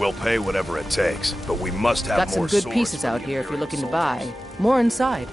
We'll pay whatever it takes, but we must have Got some more good swords pieces for out the here if you're Imperial looking to soldiers. buy. More inside.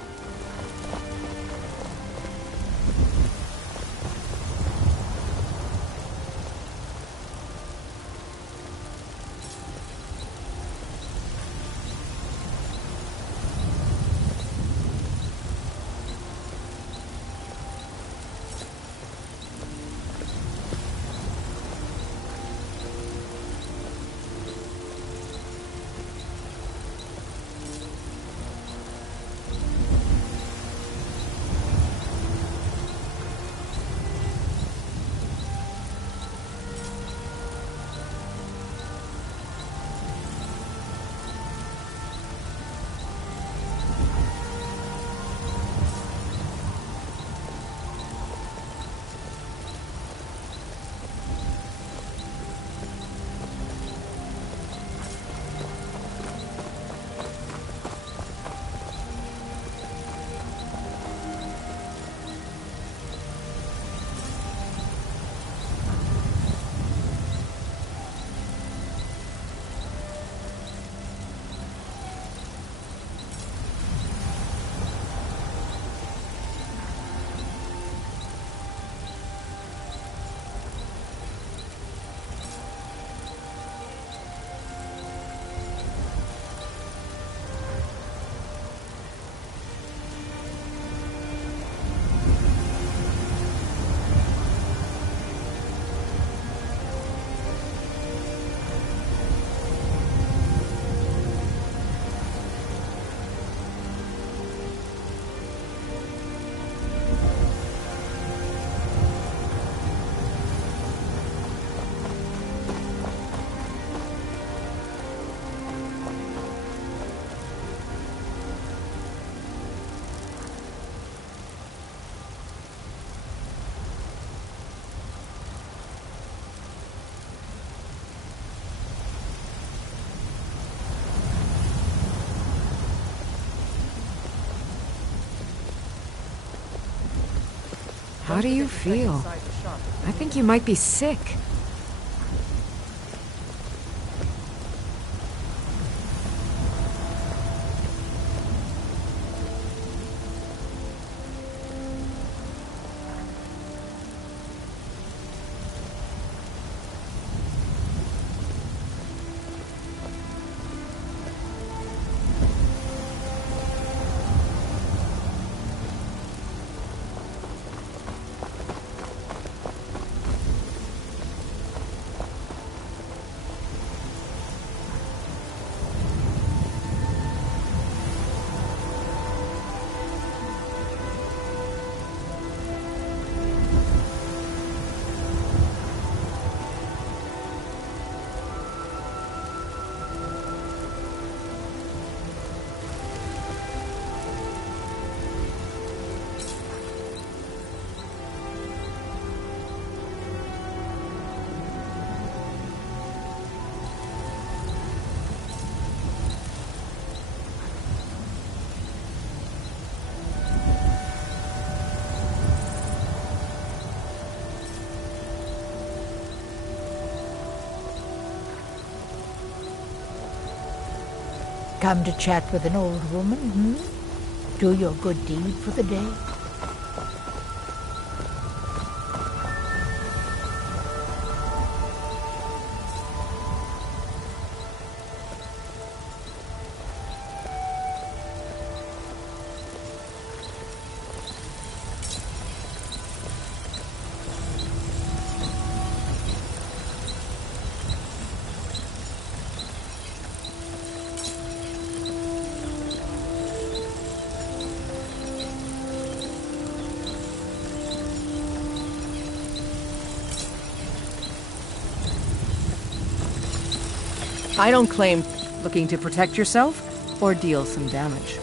How do you feel? I think you might be sick. Come to chat with an old woman, hmm? Do your good deed for the day. I don't claim looking to protect yourself or deal some damage.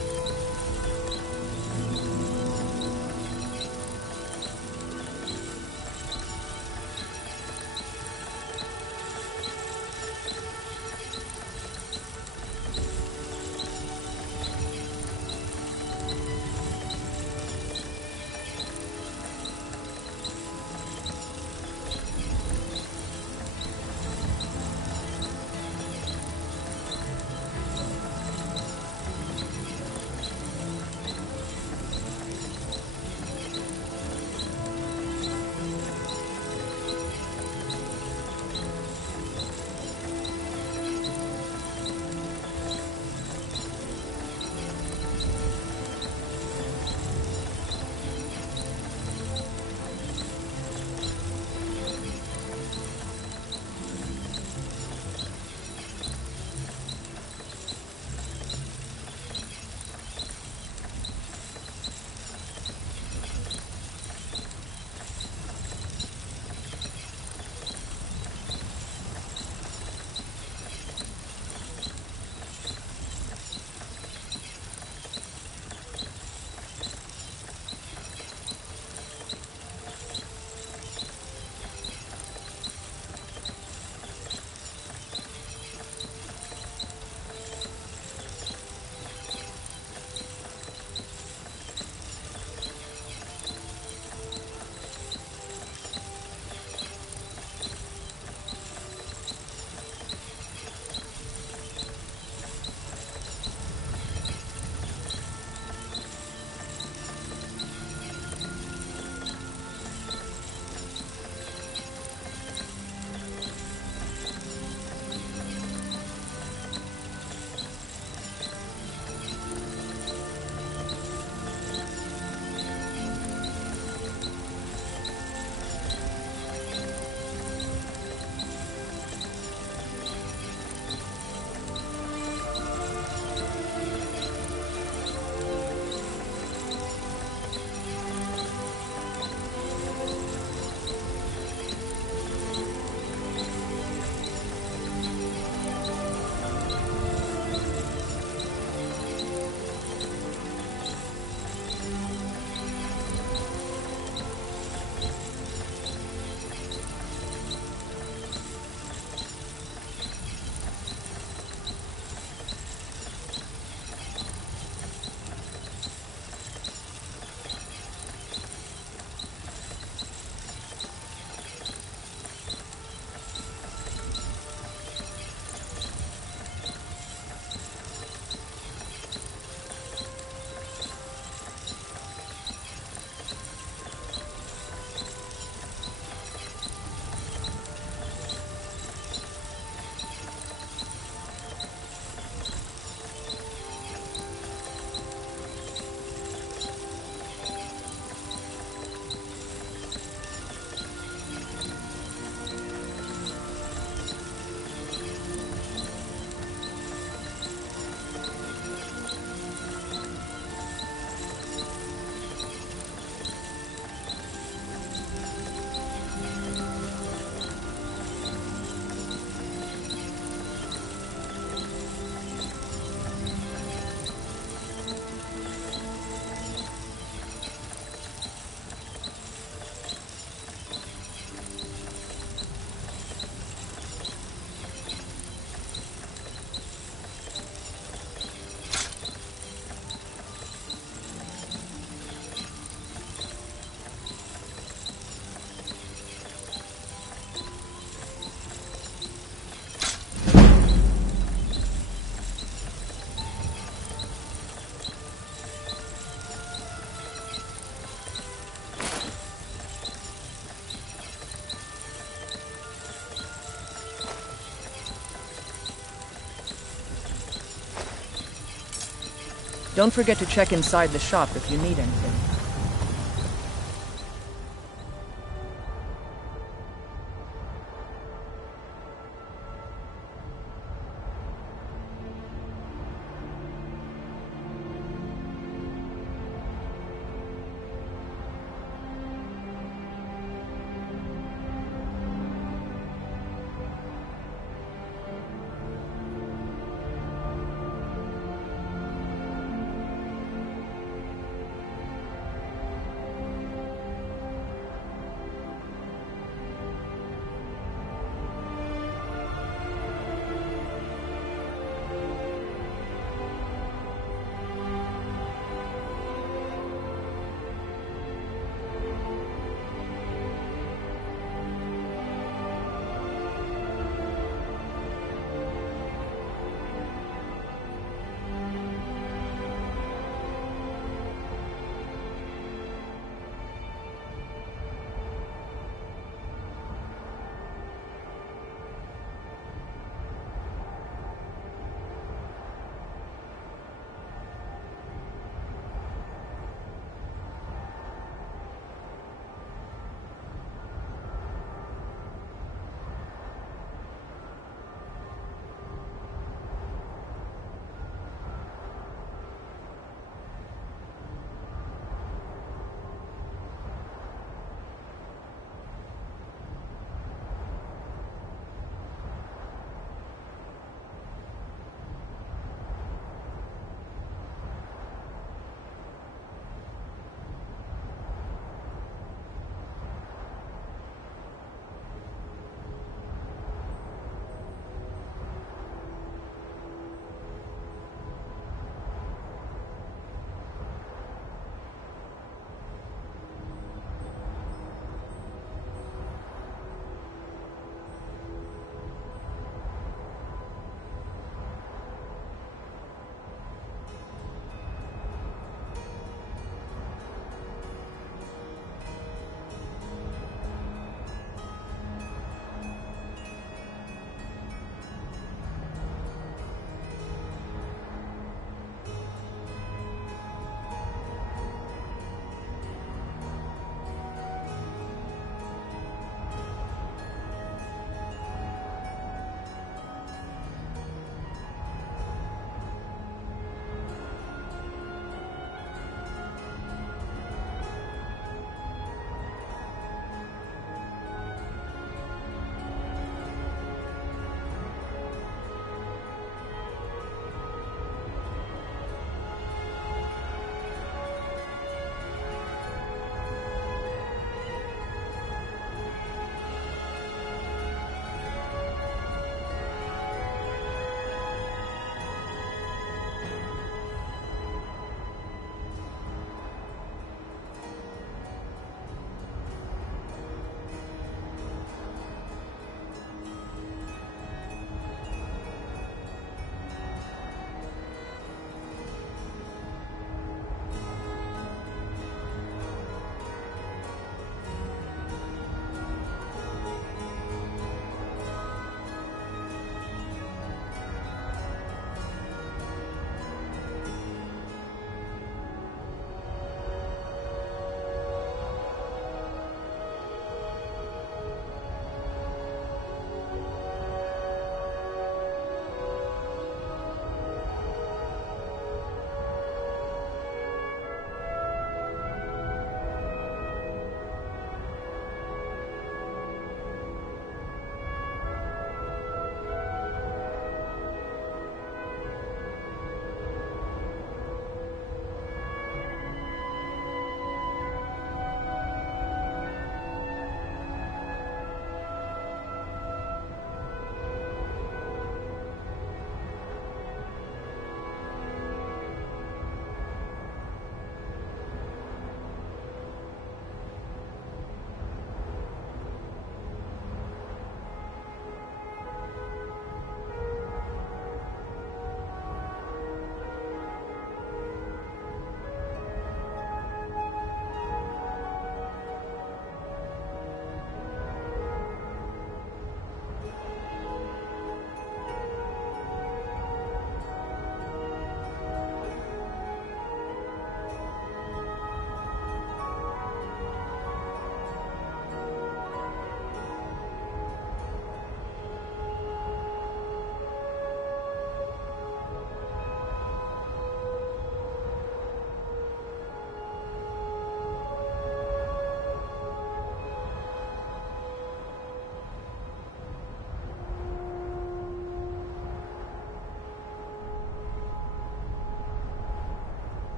Don't forget to check inside the shop if you need anything.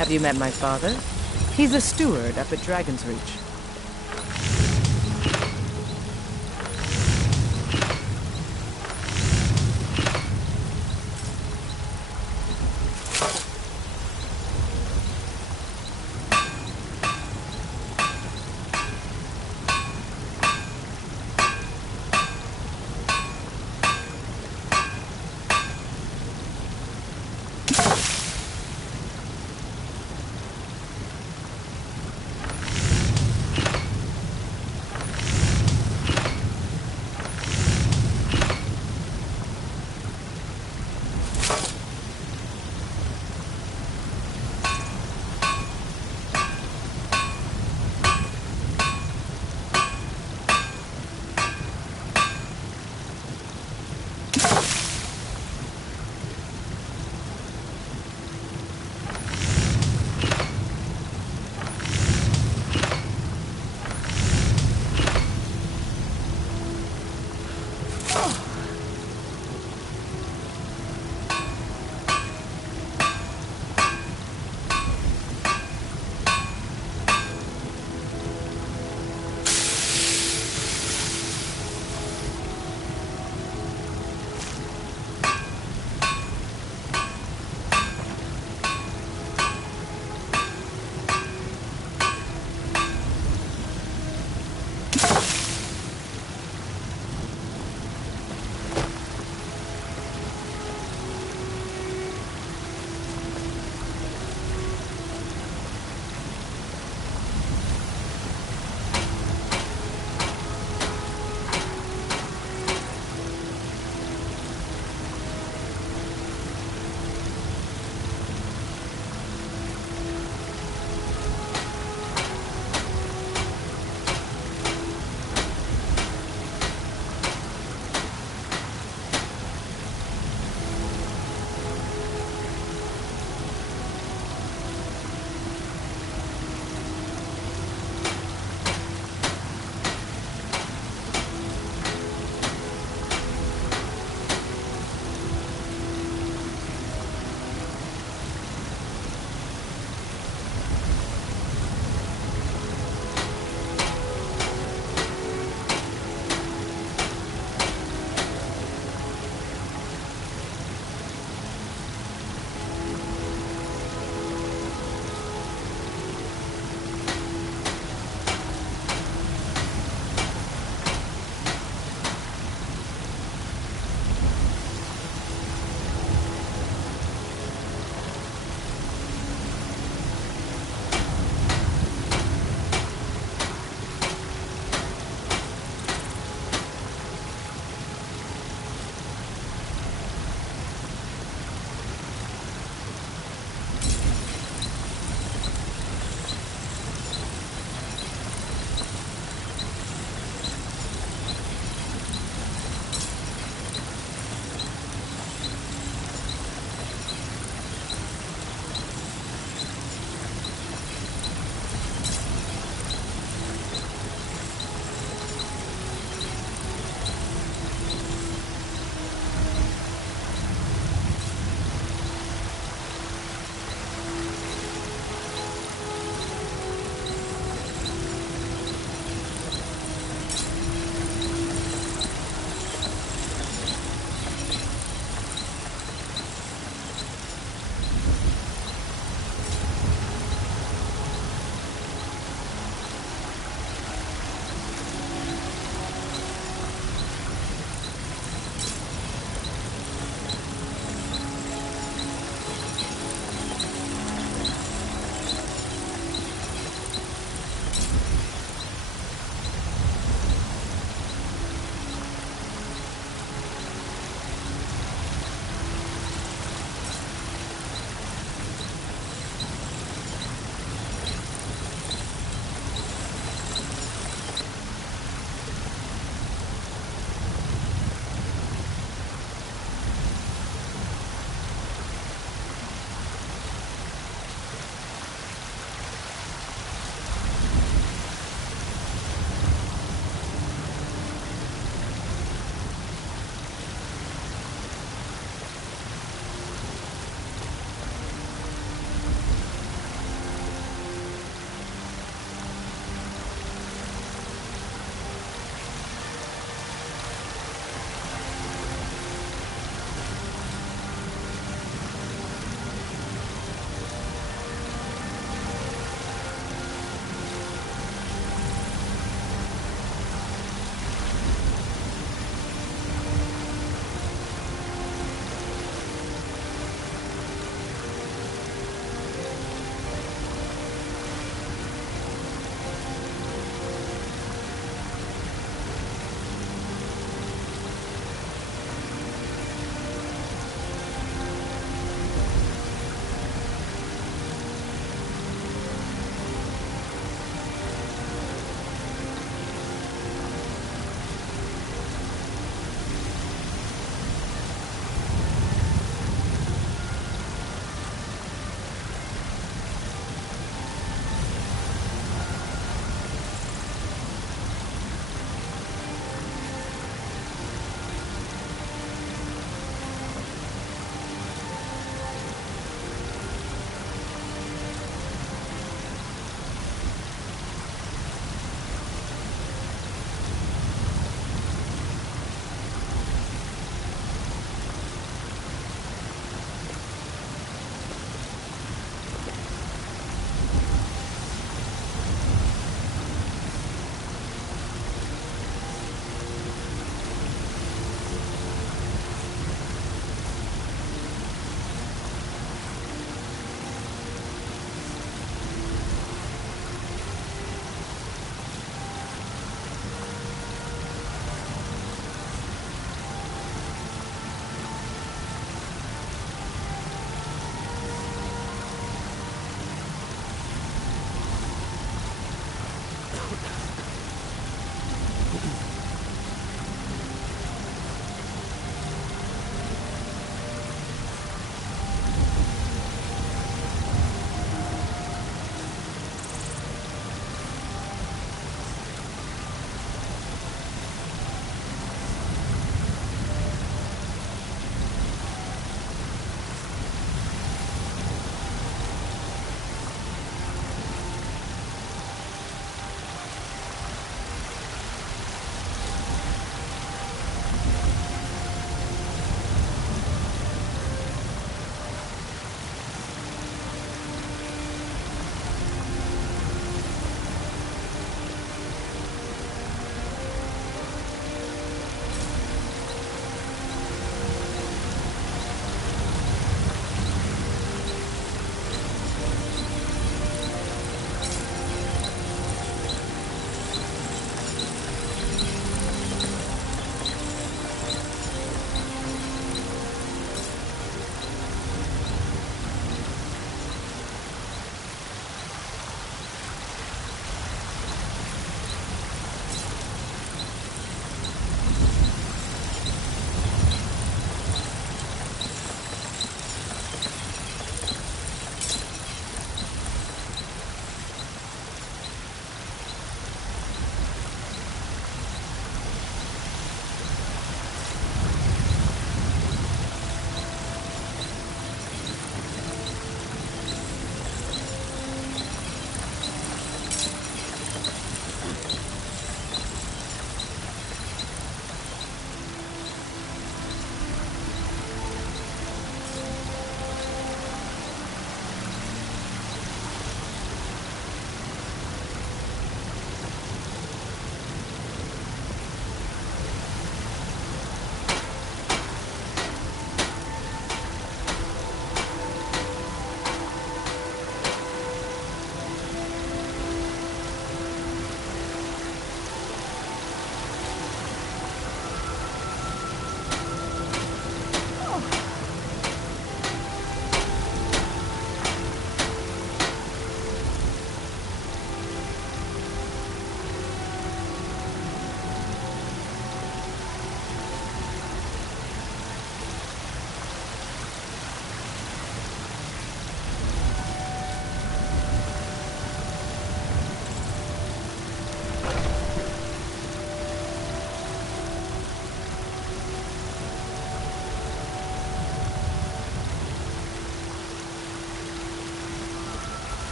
Have you met my father? He's a steward up at Dragon's Reach.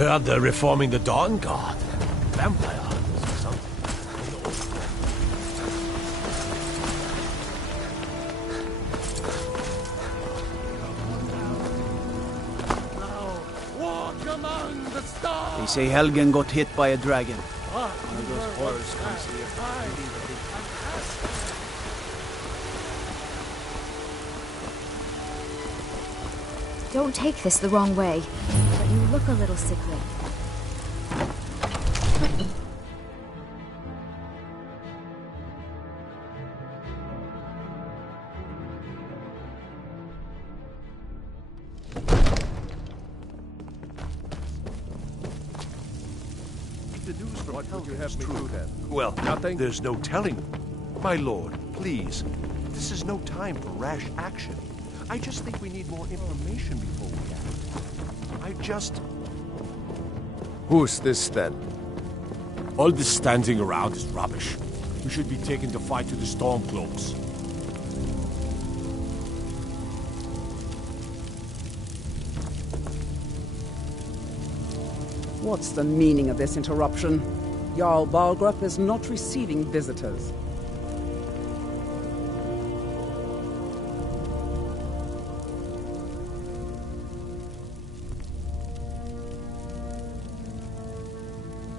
Heard they're reforming the Dawn Guard. Vampire hunters or something. They say Helgen got hit by a dragon. One of those horrors comes here. Don't take this the wrong way, but you look a little sickly. What would you have me do then? Well, Nothing? there's no telling. My lord, please. This is no time for rash action. I just think we need more information before we act. I just... Who's this then? All this standing around is rubbish. We should be taking the fight to the Stormcloaks. What's the meaning of this interruption? Jarl Balgrup is not receiving visitors.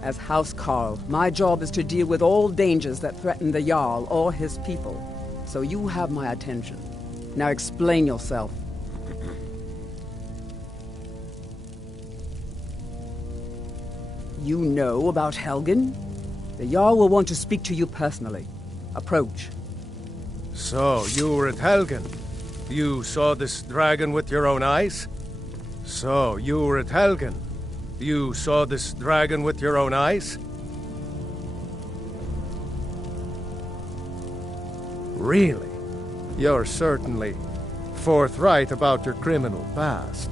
As House Carl, my job is to deal with all dangers that threaten the Jarl or his people. So you have my attention. Now explain yourself. You know about Helgen? The Jarl will want to speak to you personally. Approach. So, you were at Helgen. You saw this dragon with your own eyes? So, you were at Helgen. You saw this dragon with your own eyes? Really? You're certainly forthright about your criminal past.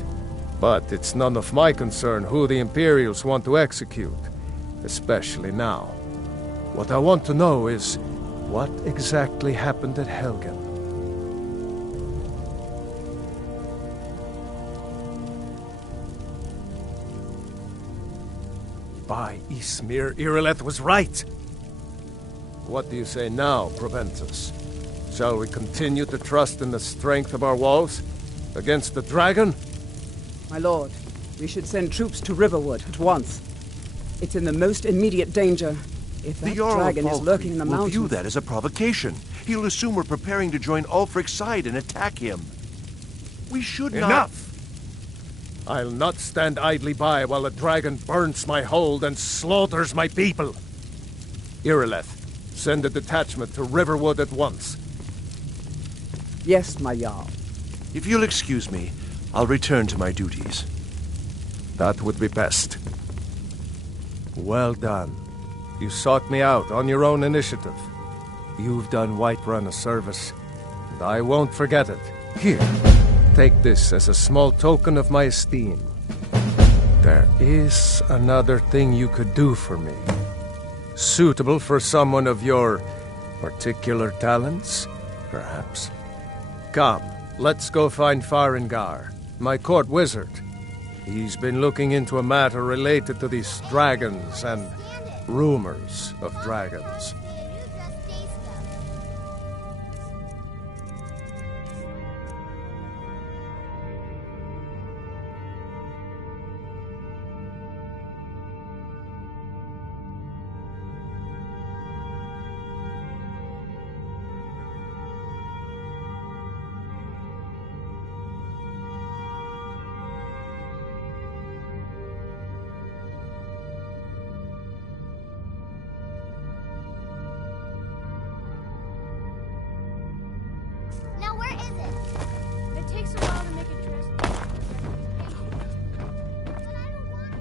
But it's none of my concern who the Imperials want to execute, especially now. What I want to know is, what exactly happened at Helgen? By Ysmir, Irileth was right! What do you say now, Proventus? Shall we continue to trust in the strength of our walls against the dragon? My lord, we should send troops to Riverwood at once. It's in the most immediate danger. If that dragon is lurking in the mountains... will view that as a provocation. He'll assume we're preparing to join Ulfric's side and attack him. We should not... Enough! I'll not stand idly by while a dragon burns my hold and slaughters my people. Irileth, send a detachment to Riverwood at once. Yes, my Jarl. If you'll excuse me, I'll return to my duties. That would be best. Well done. You sought me out on your own initiative. You've done Whiterun a service, and I won't forget it. Here, take this as a small token of my esteem. There is another thing you could do for me. Suitable for someone of your particular talents, perhaps. Come, let's go find Farengar, my court wizard. He's been looking into a matter related to these dragons and rumors of dragons. Now where is it? It takes a while to make it dress. But I don't want it.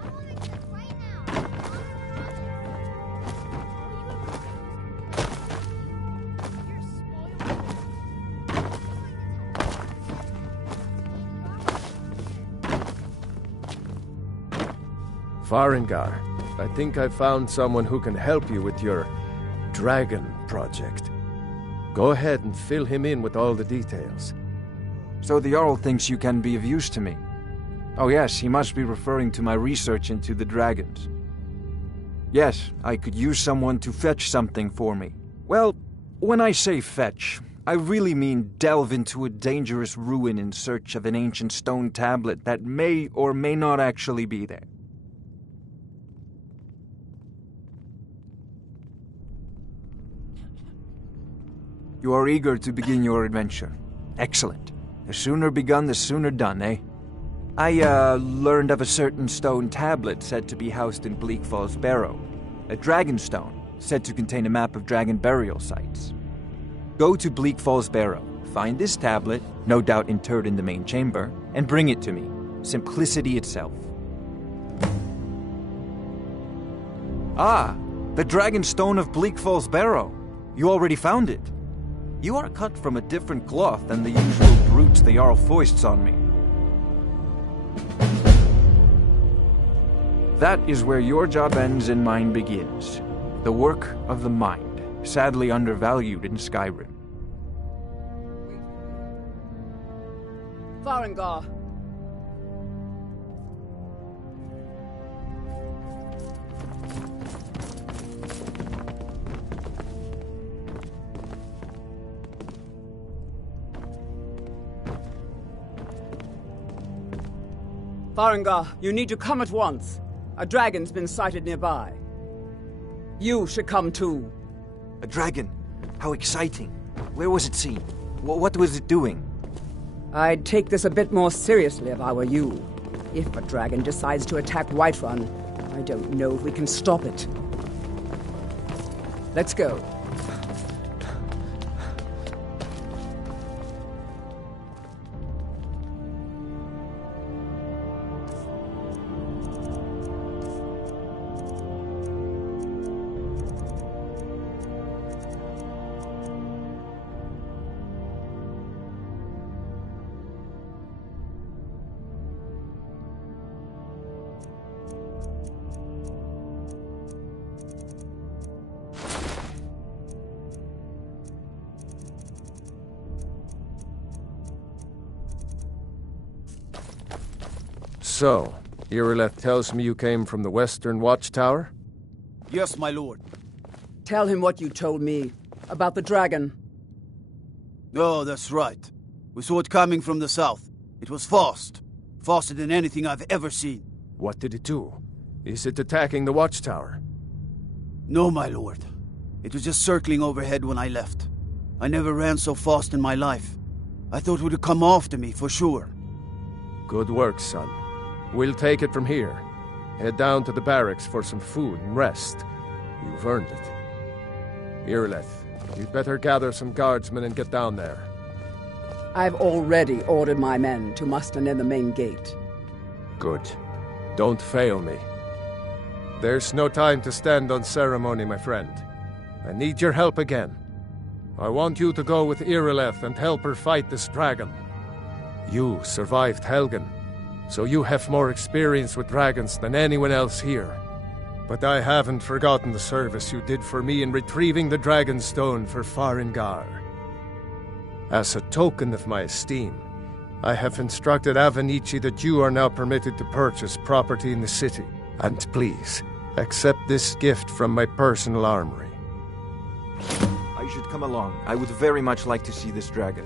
I want it just right now. Farengar, I think I found someone who can help you with your dragon project. Go ahead and fill him in with all the details. So the Jarl thinks you can be of use to me. Oh yes, he must be referring to my research into the dragons. Yes, I could use someone to fetch something for me. Well, when I say fetch, I really mean delve into a dangerous ruin in search of an ancient stone tablet that may or may not actually be there. You are eager to begin your adventure. Excellent. The sooner begun, the sooner done, eh? I, learned of a certain stone tablet said to be housed in Bleak Falls Barrow. A dragon stone, said to contain a map of dragon burial sites. Go to Bleak Falls Barrow, find this tablet, no doubt interred in the main chamber, and bring it to me. Simplicity itself. Ah, the dragon stone of Bleak Falls Barrow. You already found it. You are cut from a different cloth than the usual brutes the Jarl foists on me. That is where your job ends and mine begins. The work of the mind, sadly undervalued in Skyrim. Farengar. Farengar, you need to come at once. A dragon's been sighted nearby. You should come too. A dragon? How exciting. Where was it seen? What was it doing? I'd take this a bit more seriously if I were you. If a dragon decides to attack Whiterun, I don't know if we can stop it. Let's go. So, Irileth tells me you came from the Western Watchtower? Yes, my lord. Tell him what you told me about the dragon. Oh, that's right. We saw it coming from the south. It was fast. Faster than anything I've ever seen. What did it do? Is it attacking the Watchtower? No, my lord. It was just circling overhead when I left. I never ran so fast in my life. I thought it would come after me, for sure. Good work, son. We'll take it from here. Head down to the barracks for some food and rest. You've earned it. Irileth, you'd better gather some guardsmen and get down there. I've already ordered my men to muster near the main gate. Good. Don't fail me. There's no time to stand on ceremony, my friend. I need your help again. I want you to go with Irileth and help her fight this dragon. You survived Helgen, so you have more experience with dragons than anyone else here. But I haven't forgotten the service you did for me in retrieving the Dragon Stone for Farengar. As a token of my esteem, I have instructed Avenici that you are now permitted to purchase property in the city. And please, accept this gift from my personal armory. I should come along. I would very much like to see this dragon.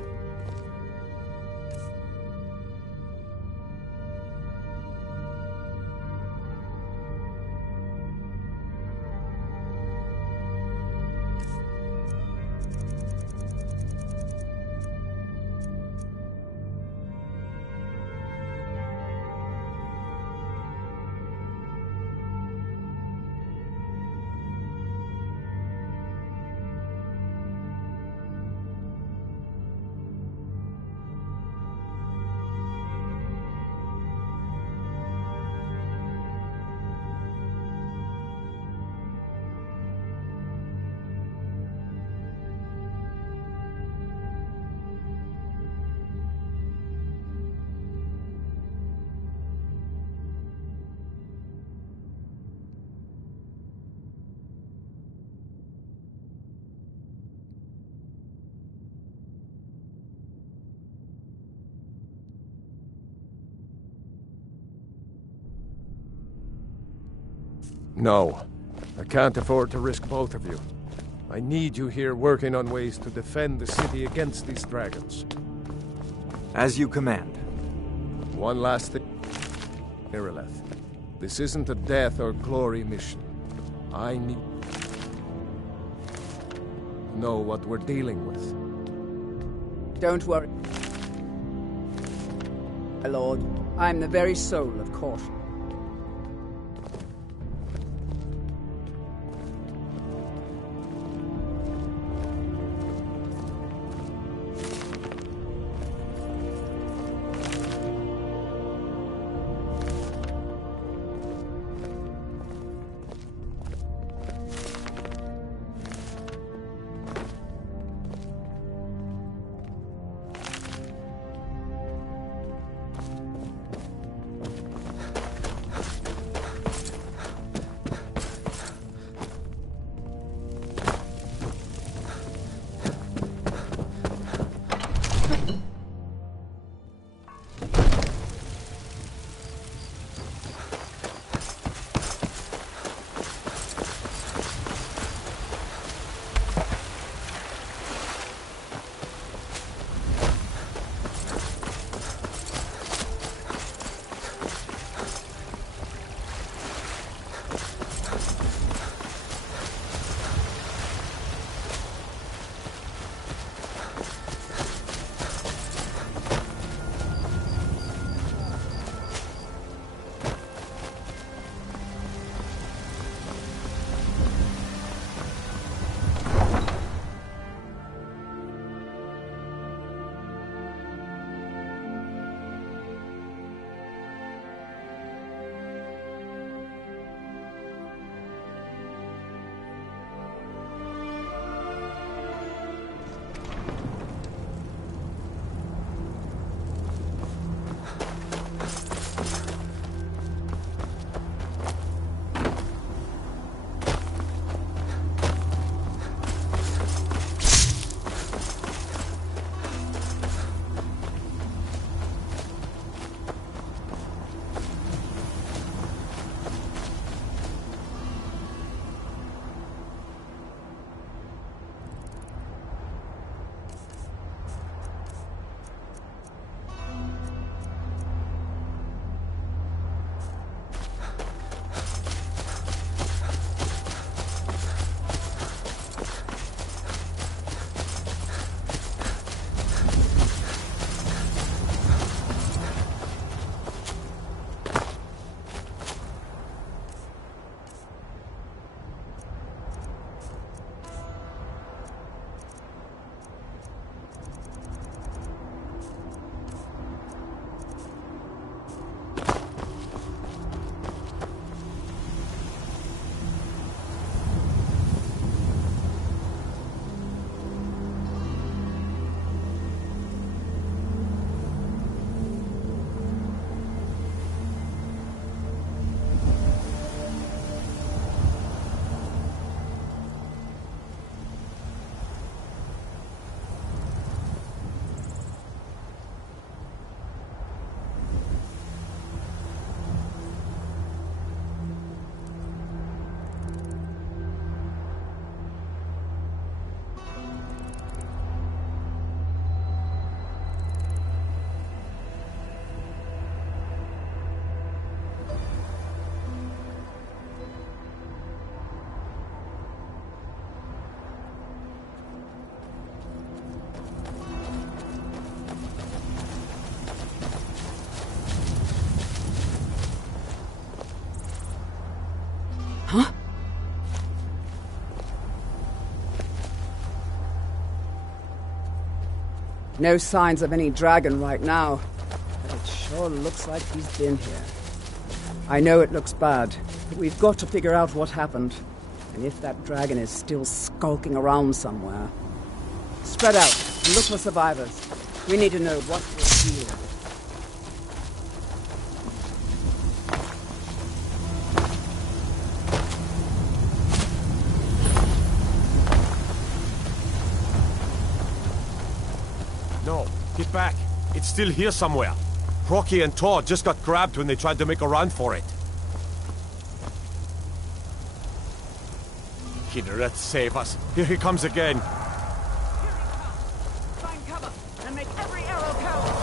No. I can't afford to risk both of you. I need you here working on ways to defend the city against these dragons. As you command. One last thing, Irileth. This isn't a death or glory mission. I need to know what we're dealing with. Don't worry, my lord. I'm the very soul of caution. No signs of any dragon right now, but it sure looks like he's been here. I know it looks bad, but we've got to figure out what happened, and if that dragon is still skulking around somewhere. Spread out and look for survivors. We need to know what we're dealing with. No, get back. It's still here somewhere. Rocky and Tor just got grabbed when they tried to make a run for it. Kinneret, save us. Here he comes again. Find cover and make every arrow count.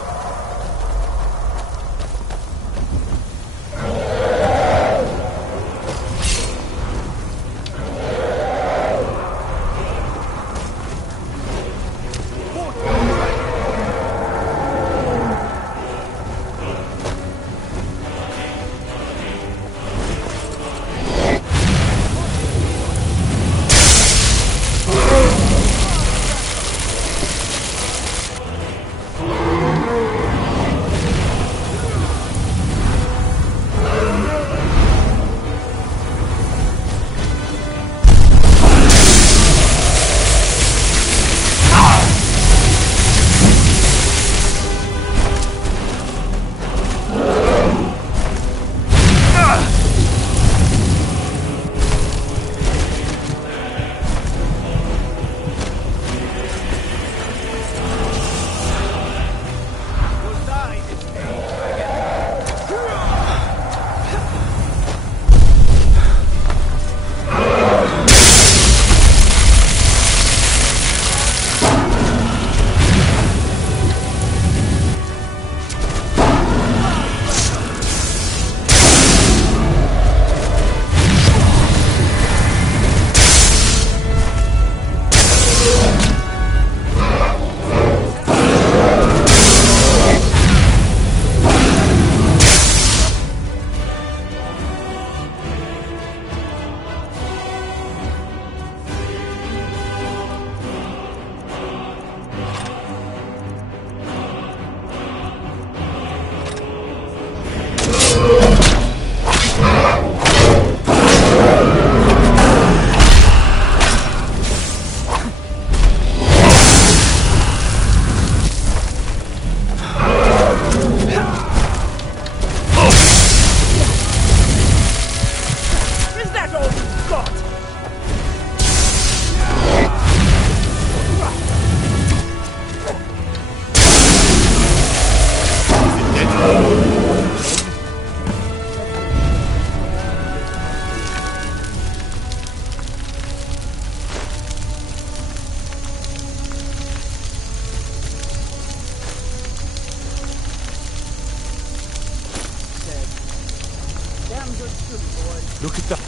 Look at that.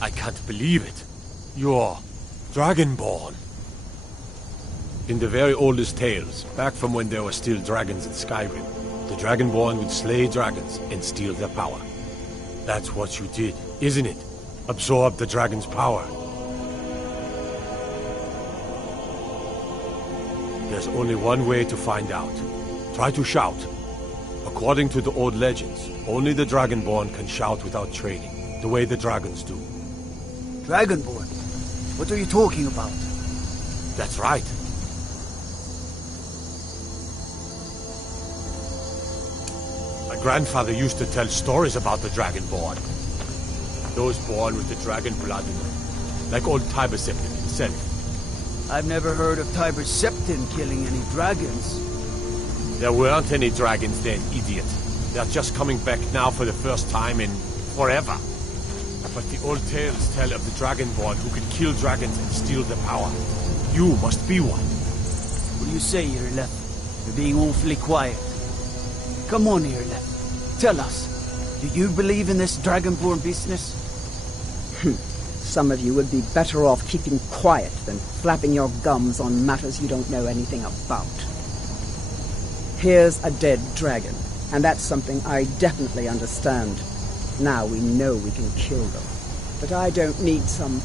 I can't believe it. You're Dragonborn. In the very oldest tales, back from when there were still dragons in Skyrim, the Dragonborn would slay dragons and steal their power. That's what you did, isn't it? Absorb the dragon's power. There's only one way to find out. Try to shout. According to the old legends, only the Dragonborn can shout without training, the way the dragons do. Dragonborn? What are you talking about? That's right. My grandfather used to tell stories about the Dragonborn. Those born with the dragon blood in them, like old Tiber Septim himself. I've never heard of Tiber Septim killing any dragons. There weren't any dragons then, idiot. They're just coming back now for the first time in forever. But the old tales tell of the Dragonborn who could kill dragons and steal their power. You must be one. What do you say, Irleth? You're being awfully quiet. Come on, Irleth. Tell us, do you believe in this Dragonborn business? Some of you would be better off keeping quiet than flapping your gums on matters you don't know anything about. Here's a dead dragon, and that's something I definitely understand. Now we know we can kill them. But I don't need some...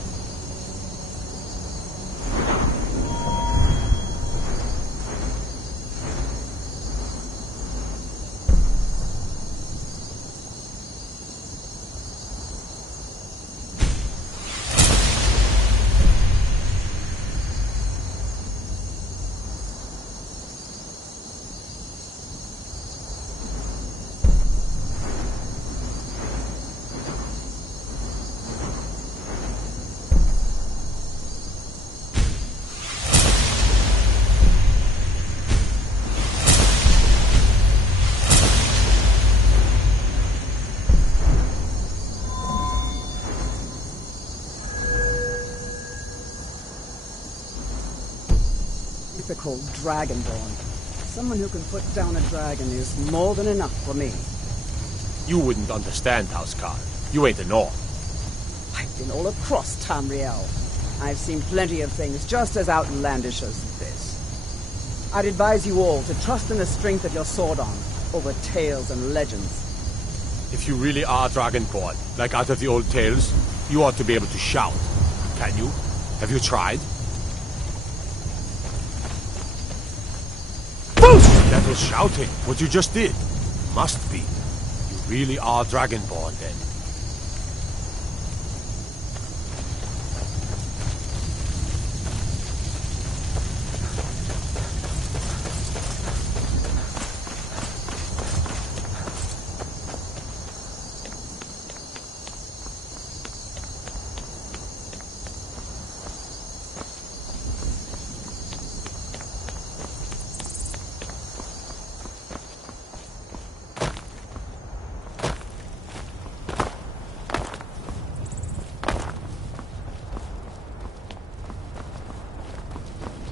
Typical Dragonborn. Someone who can put down a dragon is more than enough for me. You wouldn't understand, Housecarl. You ain't a North. I've been all across Tamriel. I've seen plenty of things just as outlandish as this. I'd advise you all to trust in the strength of your sword arm over tales and legends. If you really are Dragonborn, like out of the old tales, you ought to be able to shout. Can you? Have you tried? That was shouting, what you just did. Must be. You really are Dragonborn, then.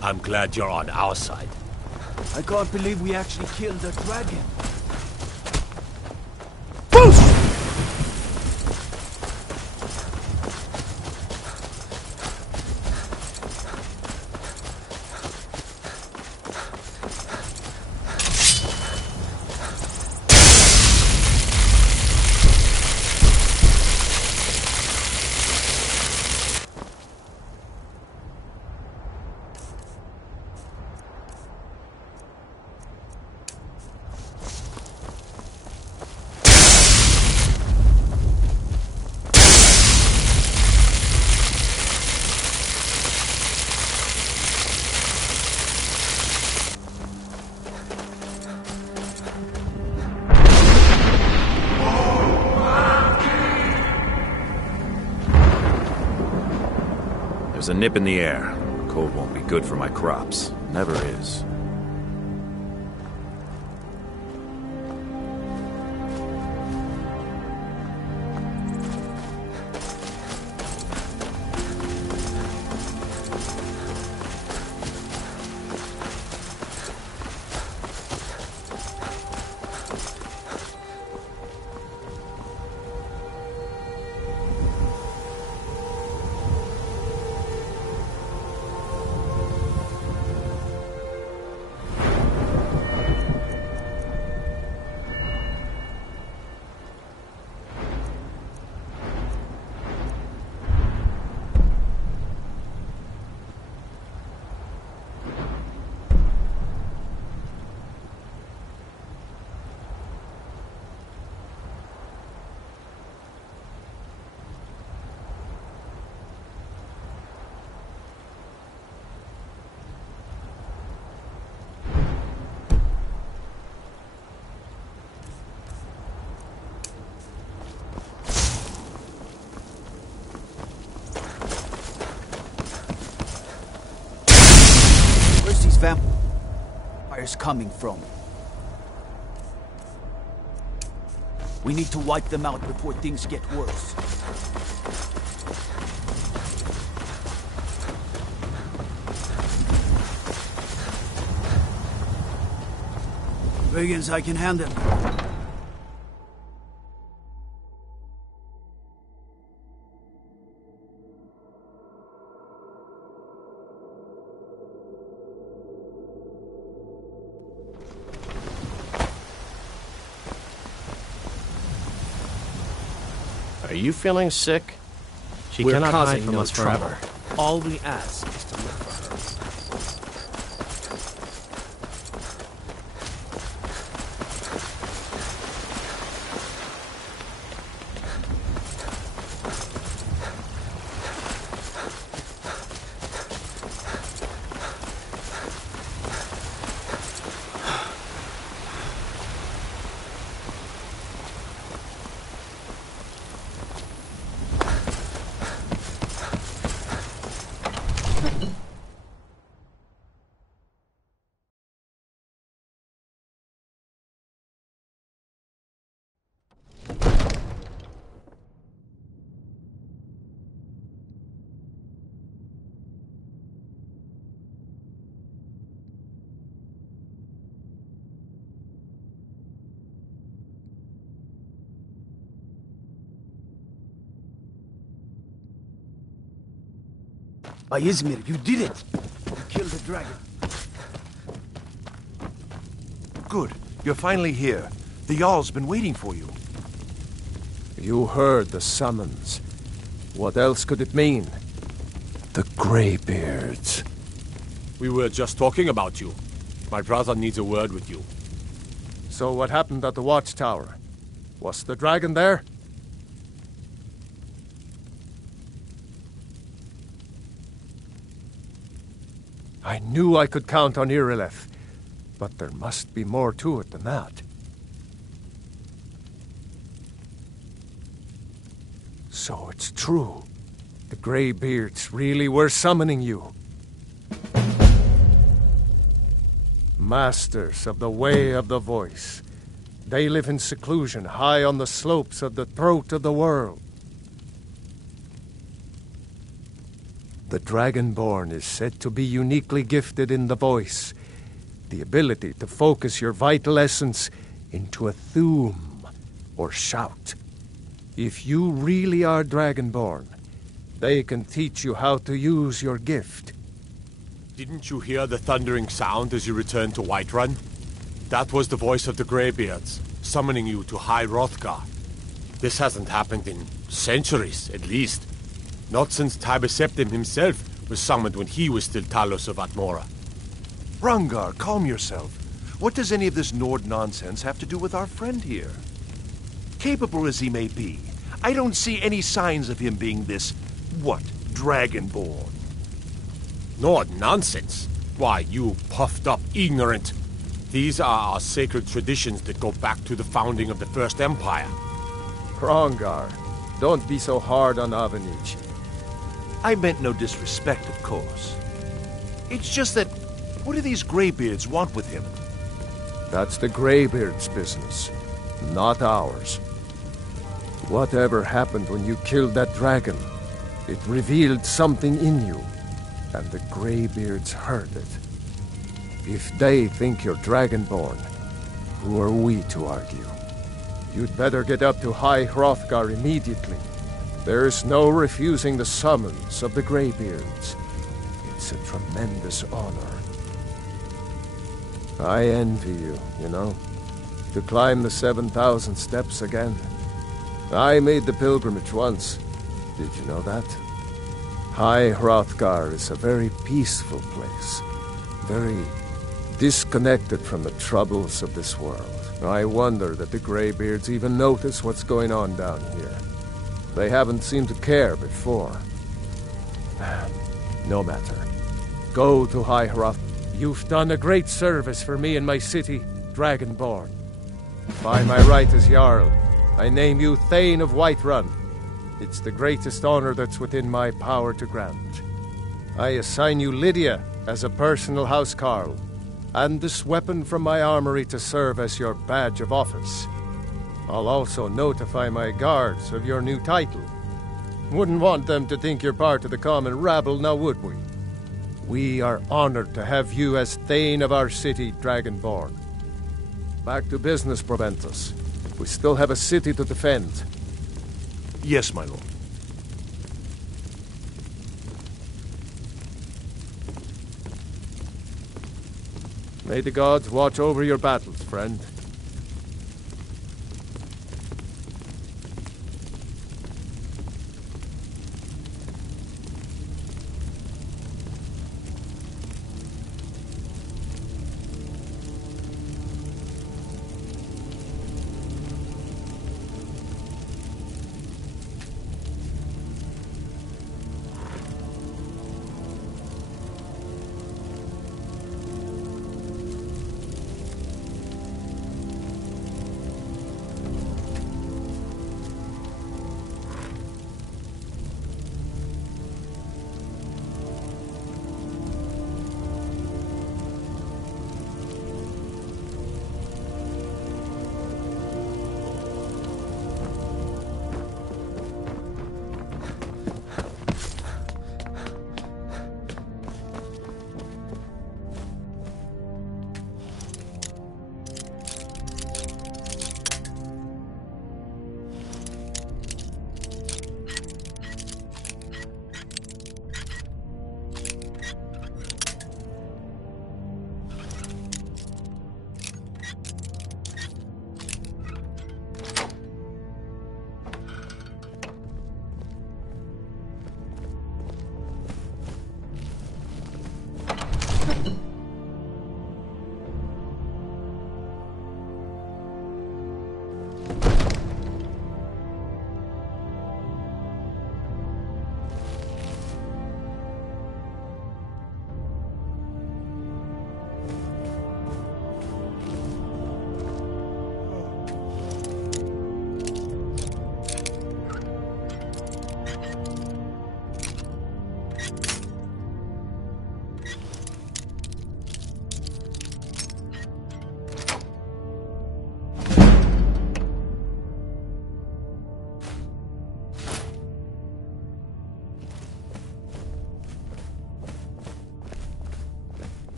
I'm glad you're on our side. I can't believe we actually killed a dragon. There's a nip in the air. Cold won't be good for my crops. Never is. Vampires coming from? We need to wipe them out before things get worse. Brigands I can handle. Are you feeling sick? She We're cannot hide causing from no us trouble. forever. All we ask is to look for her. By Izmir, you did it! You killed the dragon. Good. You're finally here. The Jarl's been waiting for you. You heard the summons. What else could it mean? The Greybeards. We were just talking about you. My brother needs a word with you. So what happened at the watchtower? Was the dragon there? I knew I could count on Irileth, but there must be more to it than that. So it's true. The Greybeards really were summoning you. Masters of the Way of the Voice. They live in seclusion high on the slopes of the throat of the world. The Dragonborn is said to be uniquely gifted in the voice, the ability to focus your vital essence into a thume or shout. If you really are Dragonborn, they can teach you how to use your gift. Didn't you hear the thundering sound as you returned to Whiterun? That was the voice of the Greybeards, summoning you to High Hrothgar. This hasn't happened in centuries, at least. Not since Tiber Septim himself was summoned when he was still Talos of Atmora. Rangar, calm yourself. What does any of this Nord nonsense have to do with our friend here? Capable as he may be, I don't see any signs of him being this, Dragonborn. Nord nonsense? Why, you puffed up ignorant. These are our sacred traditions that go back to the founding of the First Empire. Rangar, don't be so hard on Avenich. I meant no disrespect, of course. It's just that, what do these Greybeards want with him? That's the Greybeards' business, not ours. Whatever happened when you killed that dragon, it revealed something in you, and the Greybeards heard it. If they think you're Dragonborn, who are we to argue? You'd better get up to High Hrothgar immediately. There's no refusing the summons of the Greybeards. It's a tremendous honor. I envy you, you know, to climb the 7,000 steps again. I made the pilgrimage once. Did you know that? High Hrothgar is a very peaceful place. Very disconnected from the troubles of this world. I wonder that the Greybeards even notice what's going on down here. They haven't seemed to care before. No matter. Go to High Hrothgar. You've done a great service for me and my city, Dragonborn. By my right as Jarl, I name you Thane of Whiterun. It's the greatest honor that's within my power to grant. I assign you Lydia as a personal housecarl, and this weapon from my armory to serve as your badge of office. I'll also notify my guards of your new title. Wouldn't want them to think you're part of the common rabble, now would we? We are honored to have you as Thane of our city, Dragonborn. Back to business, Proventus. We still have a city to defend. Yes, my lord. May the gods watch over your battles, friend.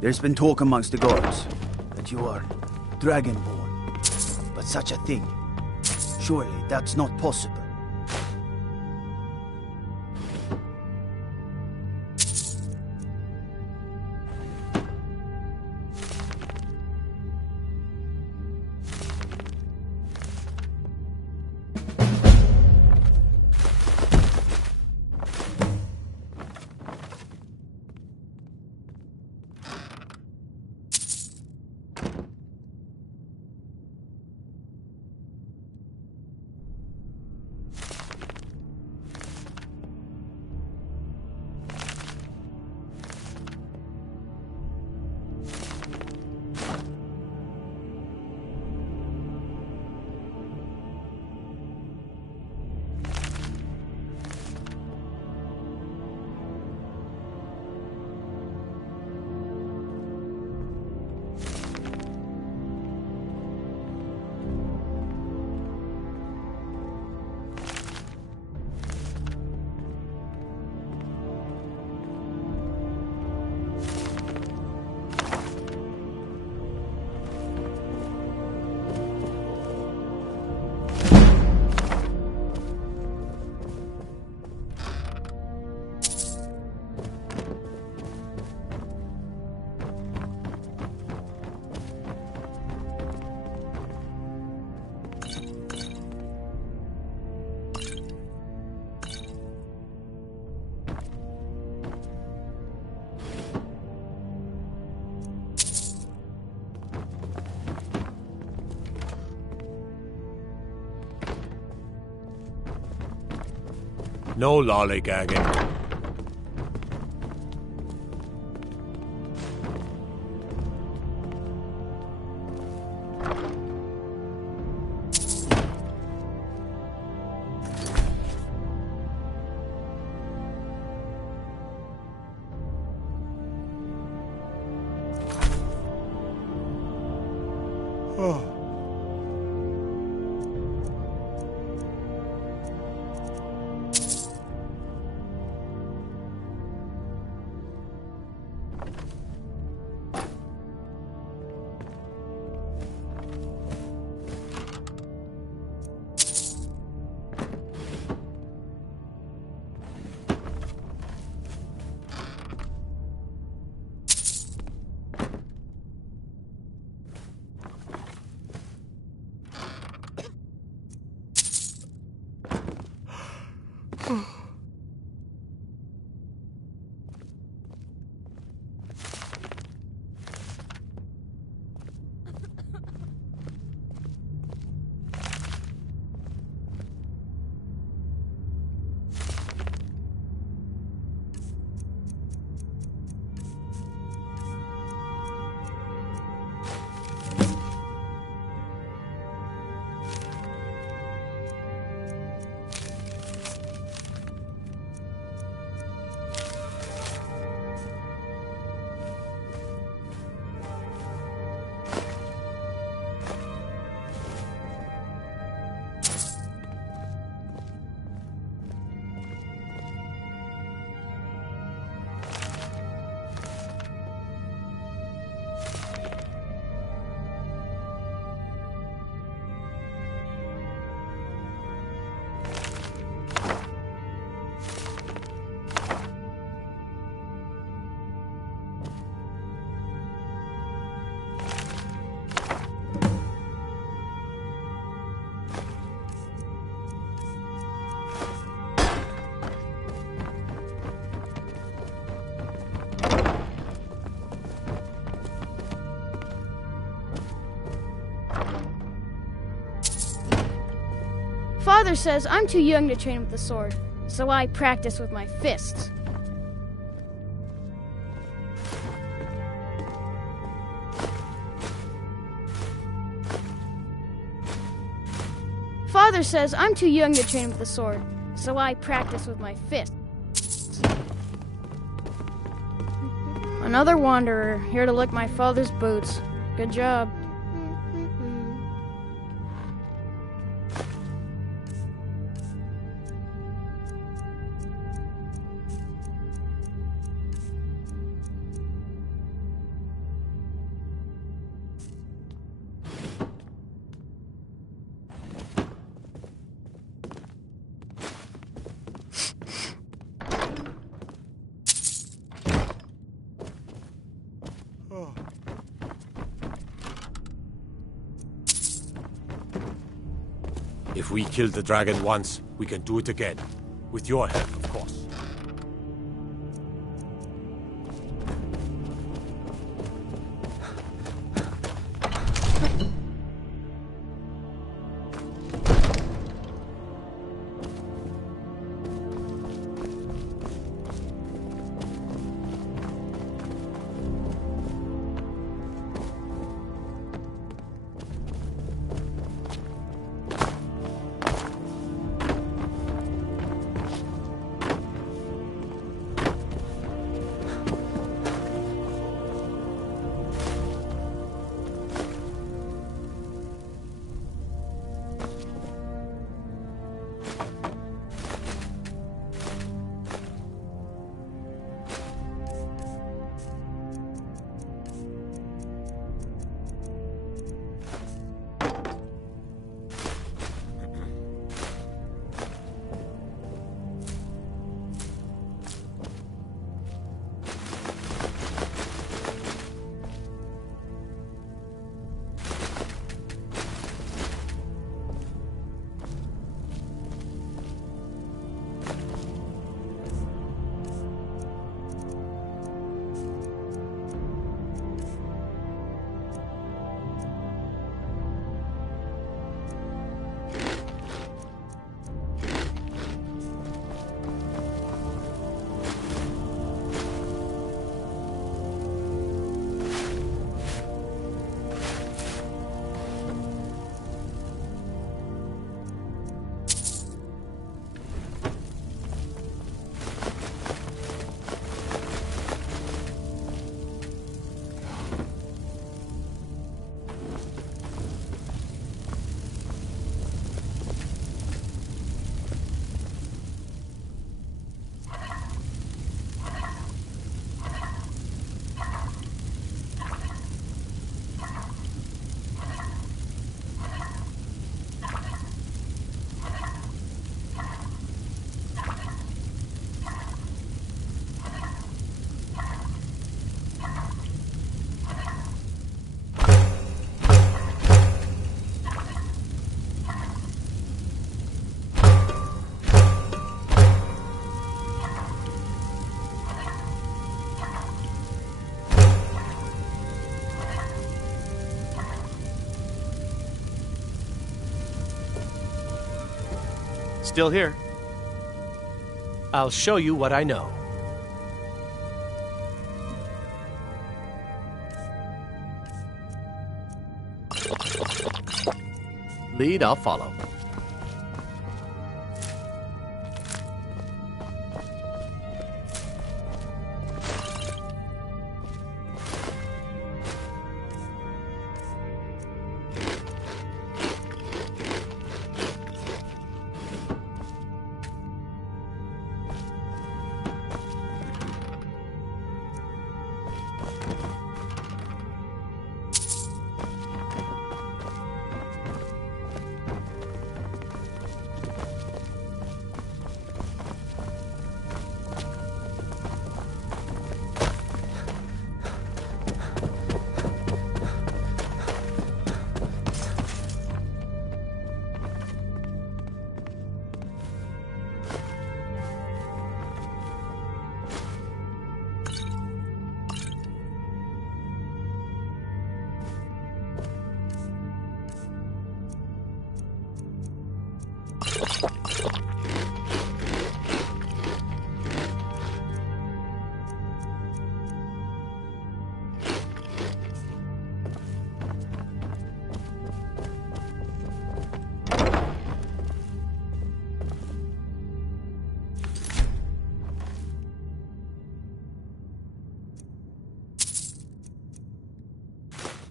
There's been talk amongst the guards that you are Dragonborn. But such a thing, surely that's not possible. No lollygagging. Father says I'm too young to train with the sword, so I practice with my fists. Father says I'm too young to train with the sword, so I practice with my fists. Another wanderer, here to lick my father's boots. Good job. If we killed the dragon once, we can do it again. With your help, of course. Still here. I'll show you what I know. Lead, I'll follow.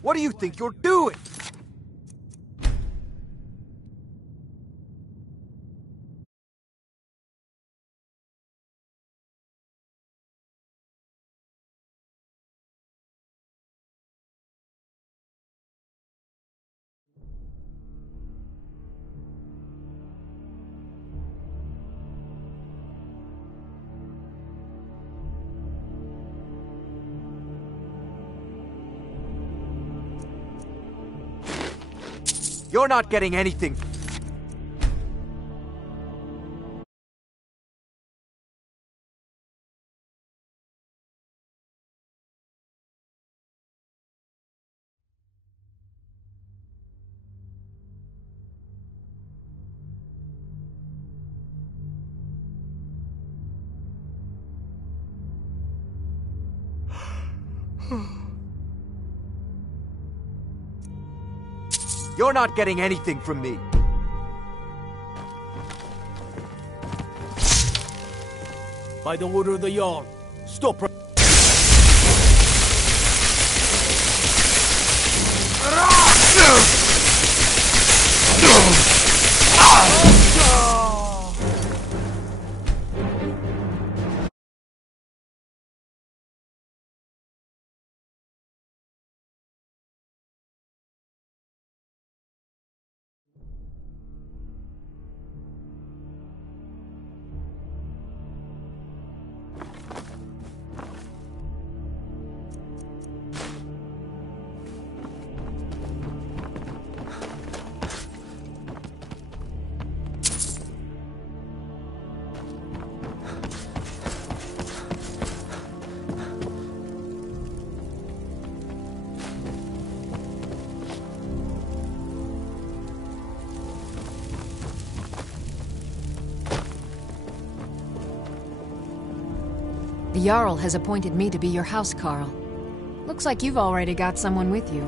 What do you think you're doing? You're not getting anything. You're not getting anything from me. By the order of the Jarl, stop. The Jarl has appointed me to be your housecarl. Looks like you've already got someone with you.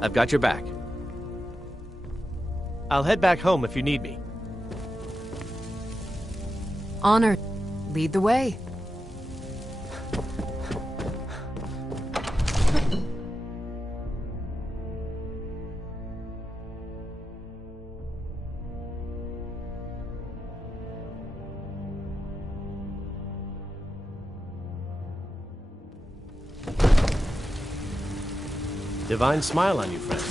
I've got your back. I'll head back home if you need me. Honor, lead the way. Divine smile on you, friend.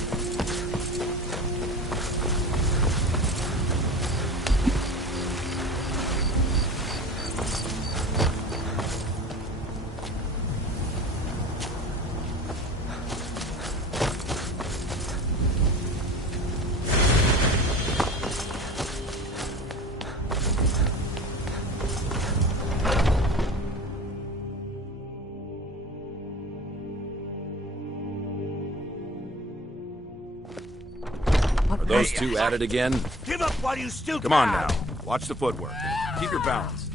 Those two at it again? Give up while you still Come on now. Watch the footwork. Keep your balance.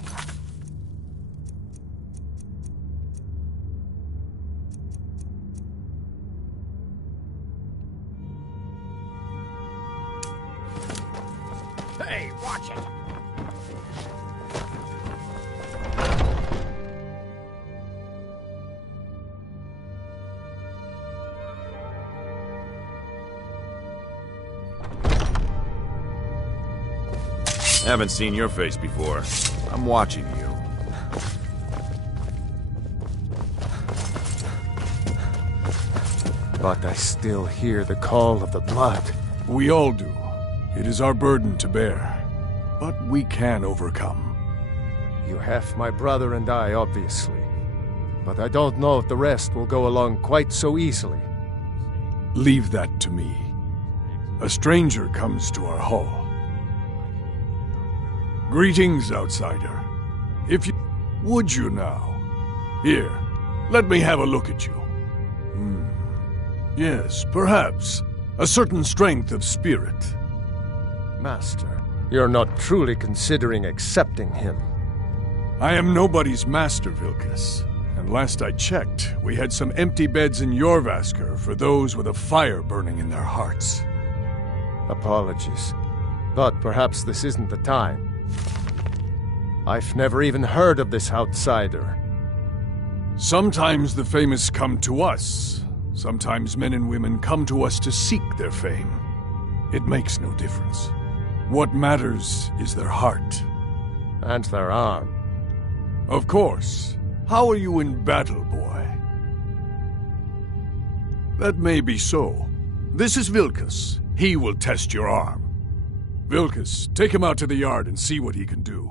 Hey, watch it! Haven't seen your face before. I'm watching you. But I still hear the call of the blood. We all do. It is our burden to bear. But we can overcome. You have my brother and I, obviously. But I don't know if the rest will go along quite so easily. Leave that to me. A stranger comes to our hall. Greetings, outsider. If you... Would you now? Here, let me have a look at you. Yes, perhaps. A certain strength of spirit. Master, you're not truly considering accepting him. I am nobody's master, Vilkas. And last I checked, we had some empty beds in Jorvaskr for those with a fire burning in their hearts. Apologies. But perhaps this isn't the time. I've never even heard of this outsider. Sometimes the famous come to us. Sometimes men and women come to us to seek their fame. It makes no difference. What matters is their heart. And their arm. Of course. How are you in battle, boy? That may be so. This is Vilkas. He will test your arm. Vilkas, take him out to the yard and see what he can do.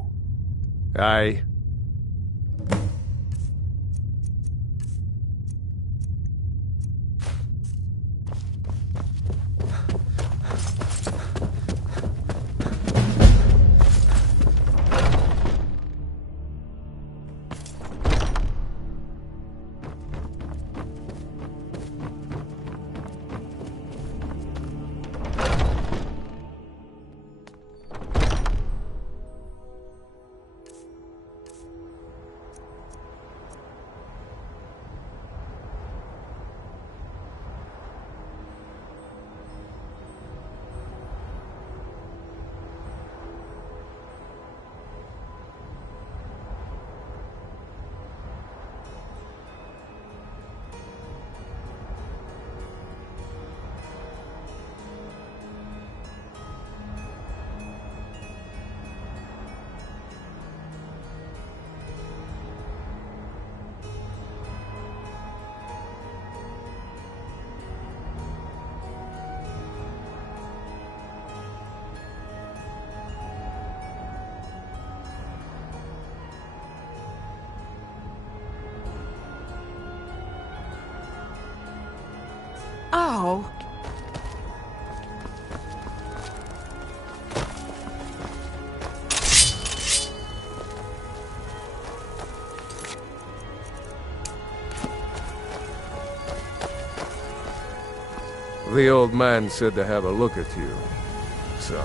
Aye. Ow! The old man said to have a look at you. So,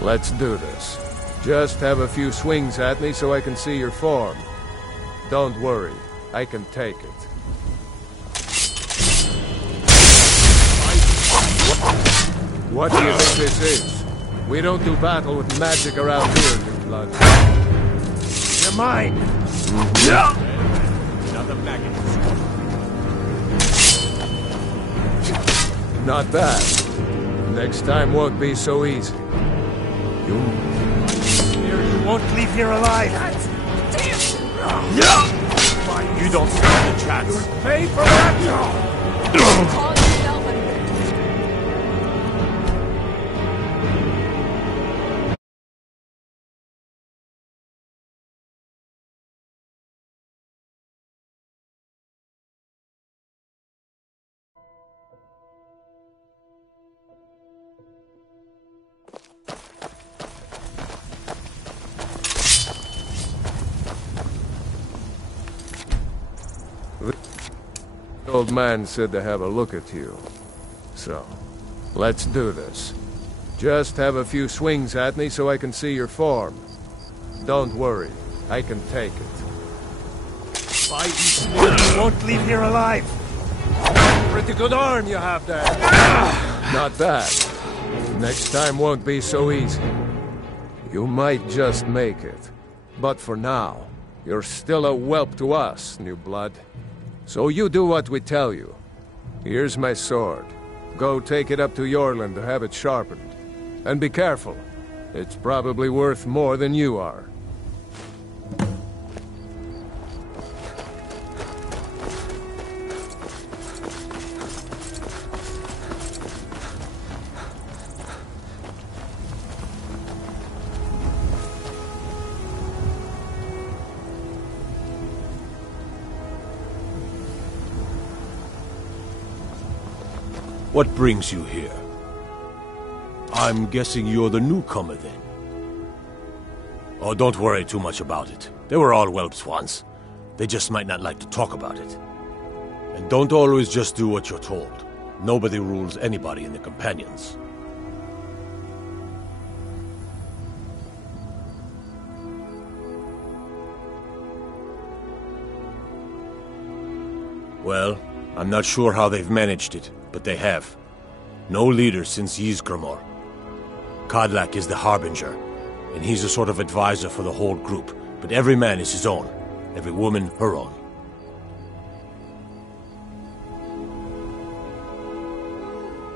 let's do this. Just have a few swings at me so I can see your form. Don't worry, I can take it. What do you think this is? We don't do battle with magic around here, new blood. You're mine! Another maggot. Not bad. Next time won't be so easy. You won't leave here alive! You don't stand a chance. Pay for that! The old man said to have a look at you. So, let's do this. Just have a few swings at me so I can see your form. Don't worry, I can take it. By these you won't leave here alive! Pretty good arm you have there. Not bad. Next time won't be so easy. You might just make it. But for now, you're still a whelp to us, new blood. So you do what we tell you. Here's my sword. Go take it up to Yorland to have it sharpened. And be careful. It's probably worth more than you are. What brings you here? I'm guessing you're the newcomer, then. Oh, don't worry too much about it. They were all whelps once. They just might not like to talk about it. And don't always just do what you're told. Nobody rules anybody in the Companions. Well, I'm not sure how they've managed it, but they have. No leader since Ysgramor. Kodlak is the Harbinger, and he's a sort of advisor for the whole group, but every man is his own, every woman her own.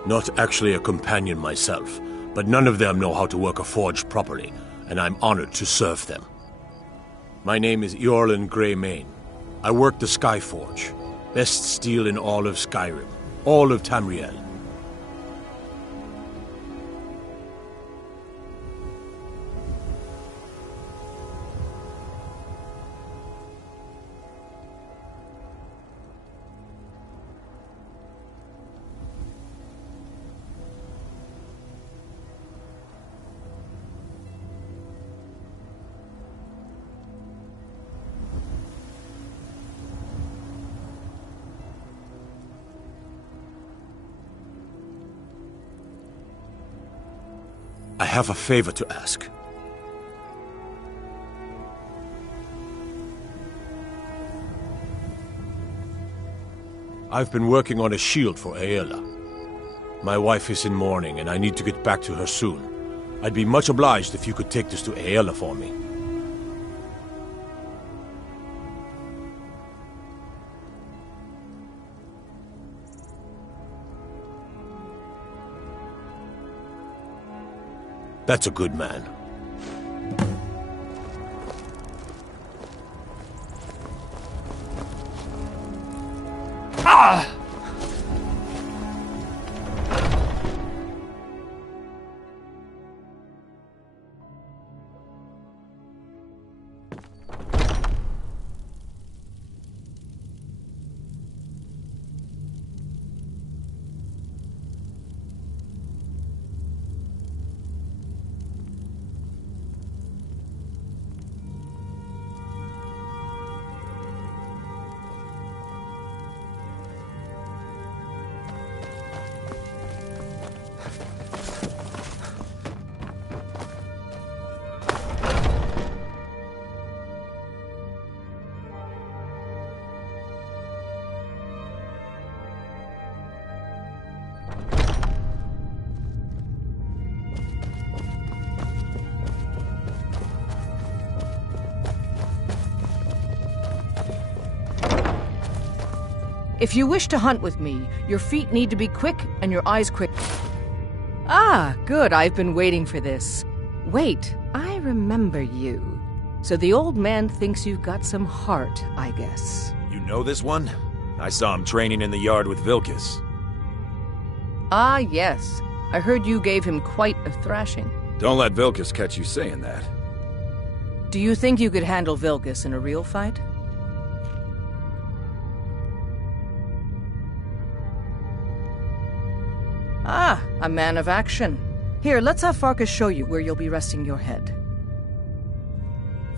Not actually a companion myself, but none of them know how to work a forge properly, and I'm honored to serve them. My name is Eorlin Greymane. I work the Skyforge. Best steel in all of Skyrim. All of Tamriel. I have a favor to ask. I've been working on a shield for Aela. My wife is in mourning, and I need to get back to her soon. I'd be much obliged if you could take this to Aela for me. That's a good man. Ah! If you wish to hunt with me, your feet need to be quick and your eyes quick. Ah, good. I've been waiting for this. Wait, I remember you. So the old man thinks you've got some heart, I guess. You know this one? I saw him training in the yard with Vilkas. Ah, yes. I heard you gave him quite a thrashing. Don't let Vilkas catch you saying that. Do you think you could handle Vilkas in a real fight? Ah, a man of action. Here, let's have Farkas show you where you'll be resting your head.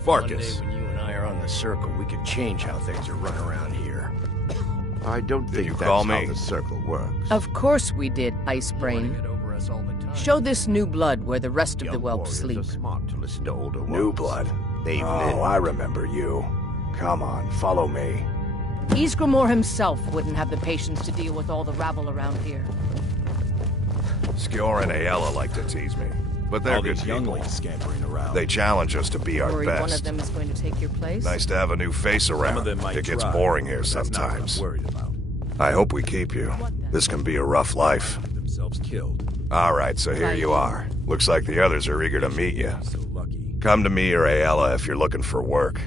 Farkas. One day when you and I are on the circle, we could change how things are run around here. I don't think you that's call how me? the circle works. Of course we did, Ice Brain. Show this new blood where the rest of the Young whelps warriors sleep. are smart to listen to older ones. New blood. They've Oh, lived. I remember you. Come on, follow me. Ysgramor himself wouldn't have the patience to deal with all the rabble around here. Skjor and Ayala like to tease me, but they're All good these people. younglings scampering around. They challenge us to be our Worried one of best. them is going to take your place? Nice to have a new face around. of them might It gets try, boring here but that's not what I'm sometimes. worried about. I hope we keep you. This can be a rough life. Themselves killed. All right, so here you are. Looks like the others are eager to meet you. So lucky. Come to me or Ayala if you're looking for work.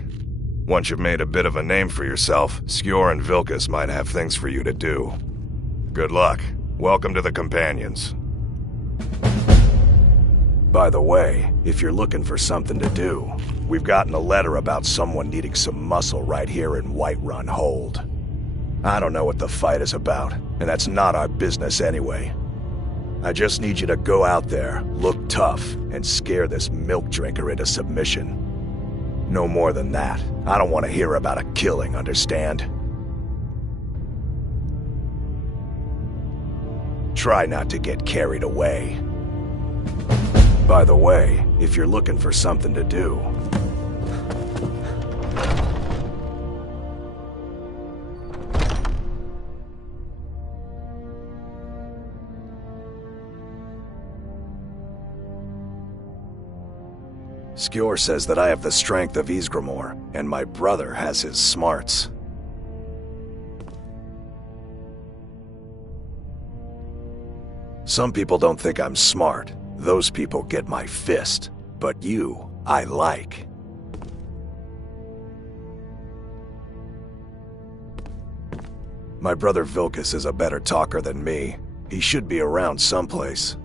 Once you've made a bit of a name for yourself, Skjor and Vilkas might have things for you to do. Good luck. Welcome to the Companions. By the way, if you're looking for something to do, we've gotten a letter about someone needing some muscle right here in Whiterun Hold. I don't know what the fight is about, and that's not our business anyway. I just need you to go out there, look tough, and scare this milk drinker into submission. No more than that. I don't want to hear about a killing, understand? Try not to get carried away. By the way, if you're looking for something to do... Skjor says that I have the strength of Ysgramor, and my brother has his smarts. Some people don't think I'm smart. Those people get my fist. But you, I like. My brother Vilkas is a better talker than me. He should be around someplace.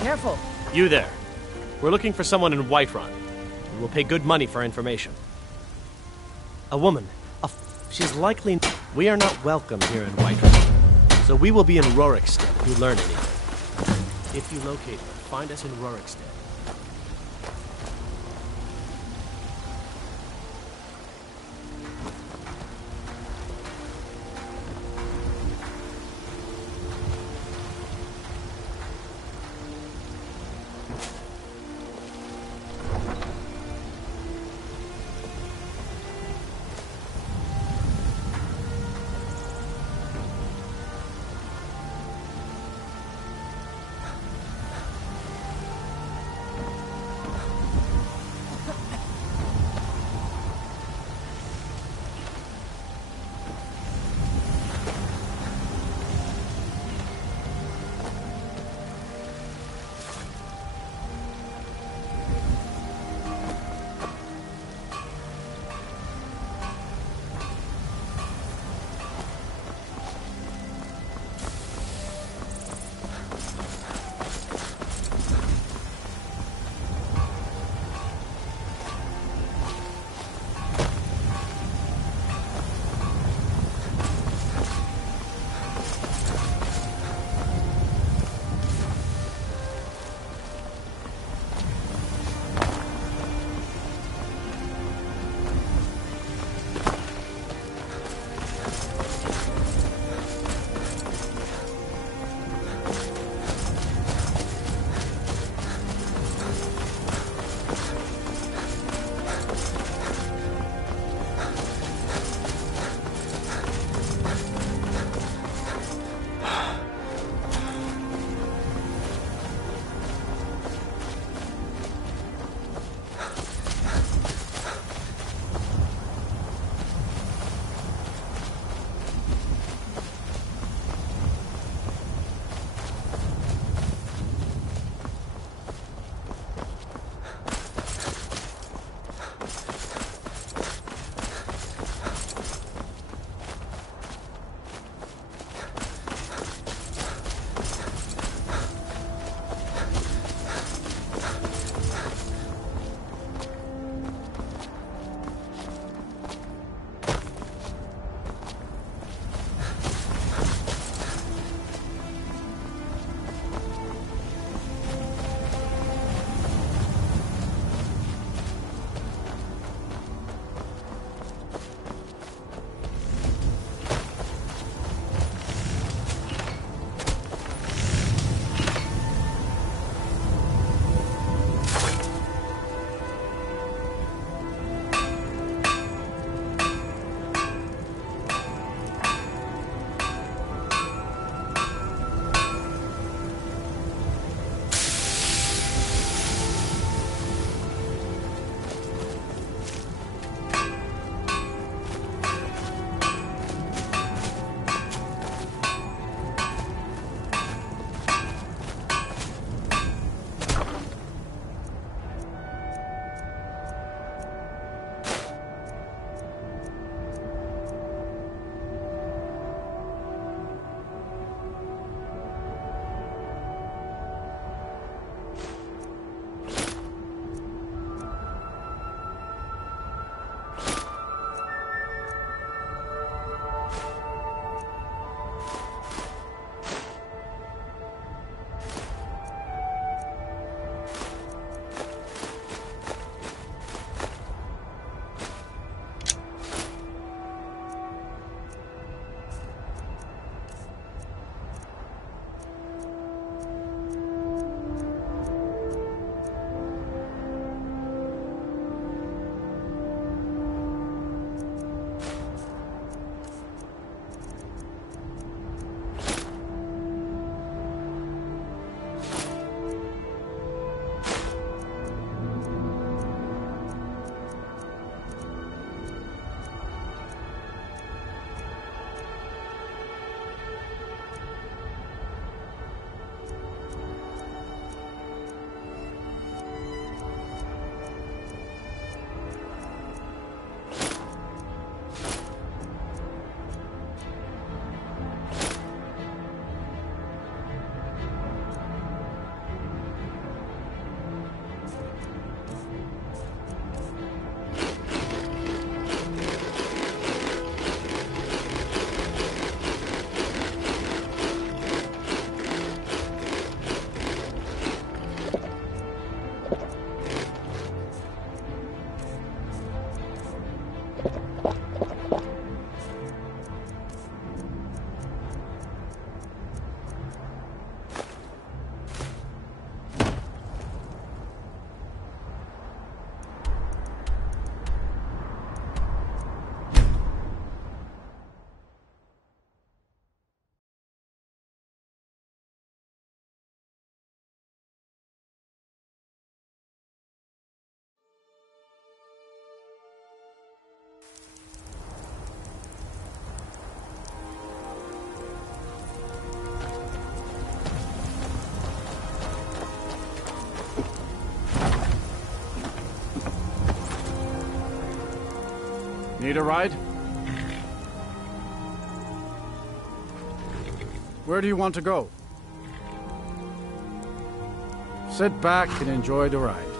Careful. You there. We're looking for someone in Whiterun. We will pay good money for information. A woman. She's likely... We are not welcome here in Whiterun. So we will be in Rorikstead if you learn anything. If you locate her, find us in Rorikstead. Need a ride? Where do you want to go? Sit back and enjoy the ride.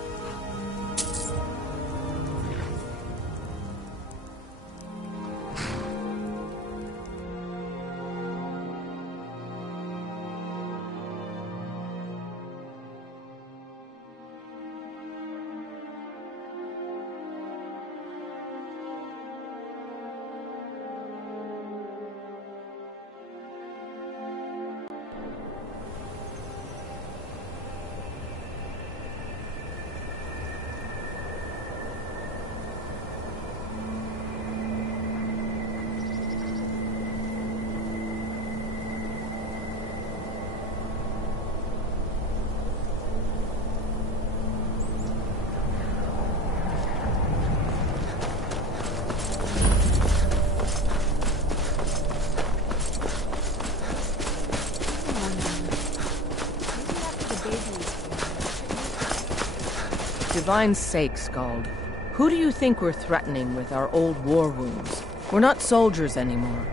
Divine's sake, Skald. Who do you think we're threatening with our old war wounds? We're not soldiers anymore.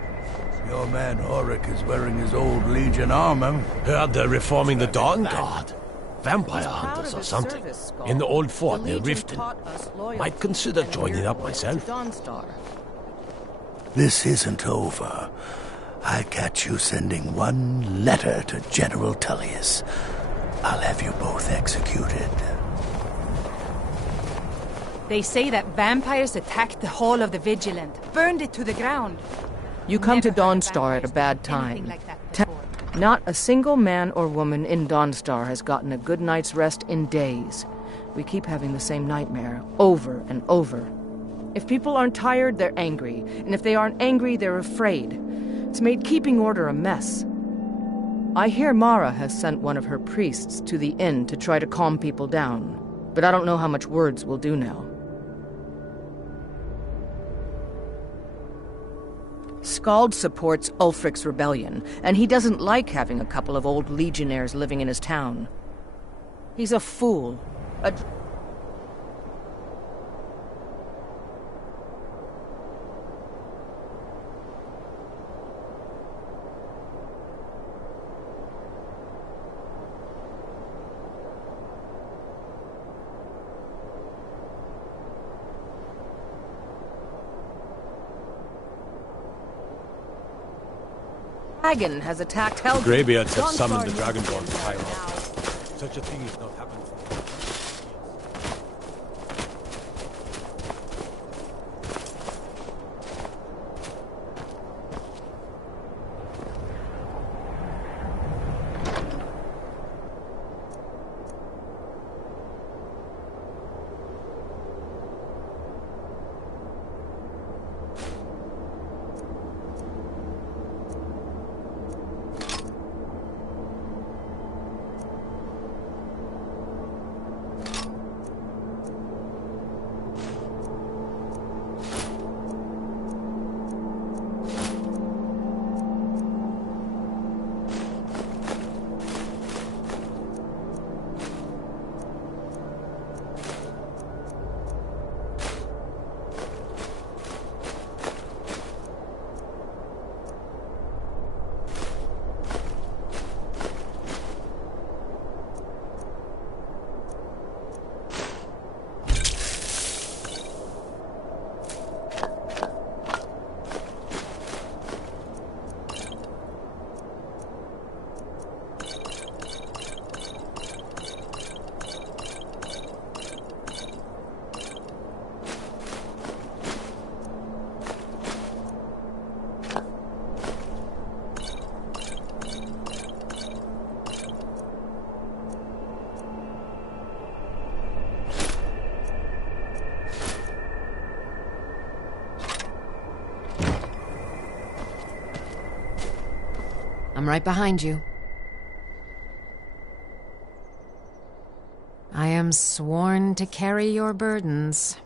Your man Auric is wearing his old Legion armor. Heard they're reforming the Dawn Guard. Vampire hunters or something. In the old fort near Riften. Might consider joining up myself. This isn't over. I catch you sending one letter to General Tullius. I'll have you both executed. They say that vampires attacked the Hall of the Vigilant, burned it to the ground. You come to Dawnstar at a bad time. Not a single man or woman in Dawnstar has gotten a good night's rest in days. We keep having the same nightmare, over and over. If people aren't tired, they're angry. And if they aren't angry, they're afraid. It's made keeping order a mess. I hear Mara has sent one of her priests to the inn to try to calm people down. But I don't know how much words will do now. Skald supports Ulfric's rebellion, and he doesn't like having a couple of old legionnaires living in his town. He's a fool. Dragon has attacked Helgen. Greybeards have summoned the Dragonborn to fire off. Such a thing has not happened for I'm right behind you. I am sworn to carry your burdens.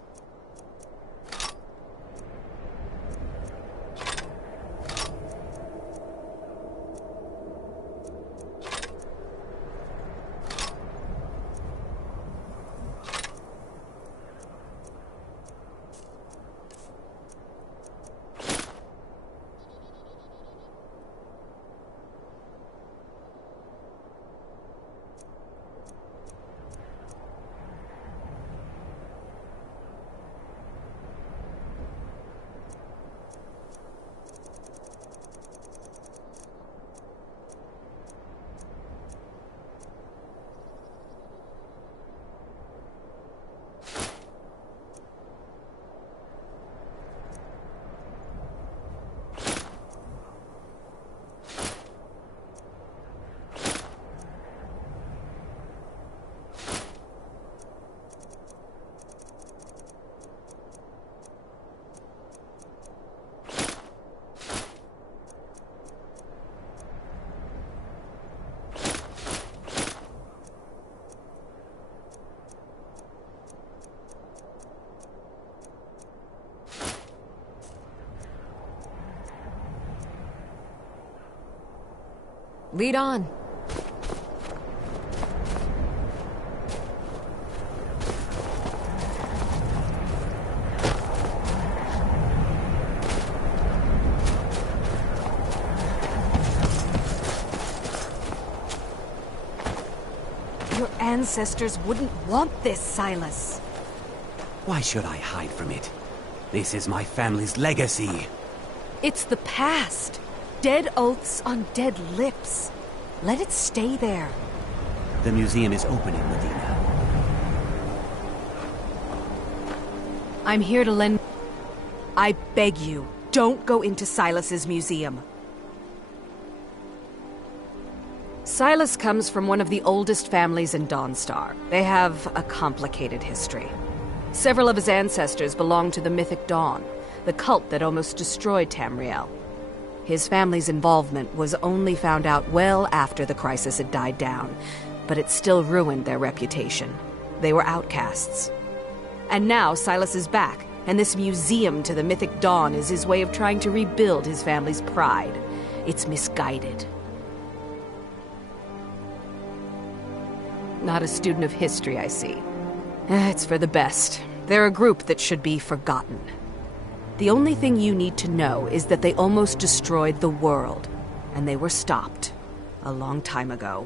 Lead on. Your ancestors wouldn't want this, Silas. Why should I hide from it? This is my family's legacy. It's the past. Dead oaths on dead lips. Let it stay there. The museum is opening, Medina. I'm here to lend... I beg you, don't go into Silas's museum. Silas comes from one of the oldest families in Dawnstar. They have a complicated history. Several of his ancestors belonged to the Mythic Dawn, the cult that almost destroyed Tamriel. His family's involvement was only found out well after the crisis had died down, but it still ruined their reputation. They were outcasts. And now Silas is back, and this museum to the Mythic Dawn is his way of trying to rebuild his family's pride. It's misguided. Not a student of history, I see. It's for the best. They're a group that should be forgotten. The only thing you need to know is that they almost destroyed the world, and they were stopped a long time ago.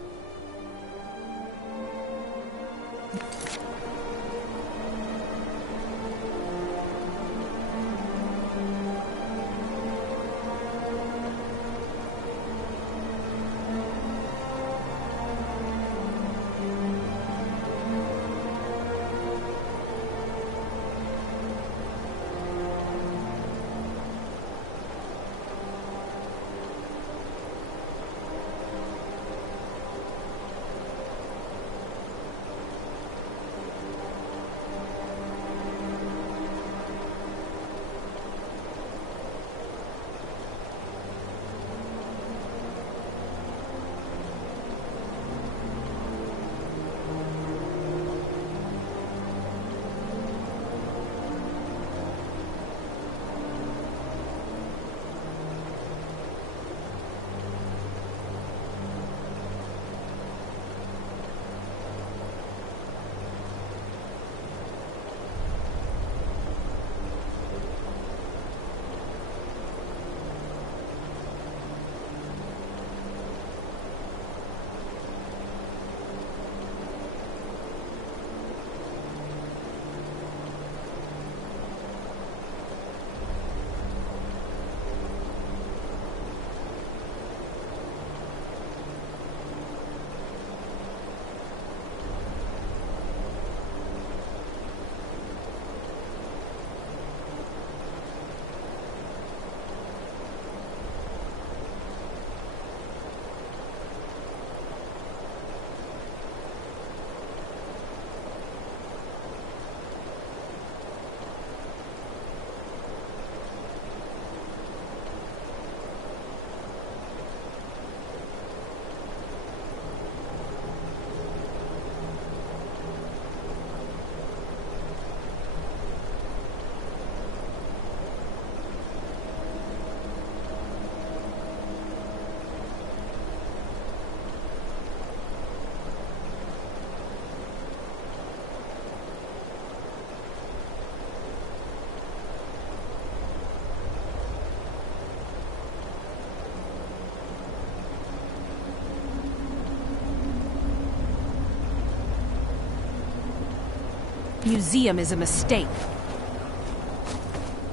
Museum is a mistake.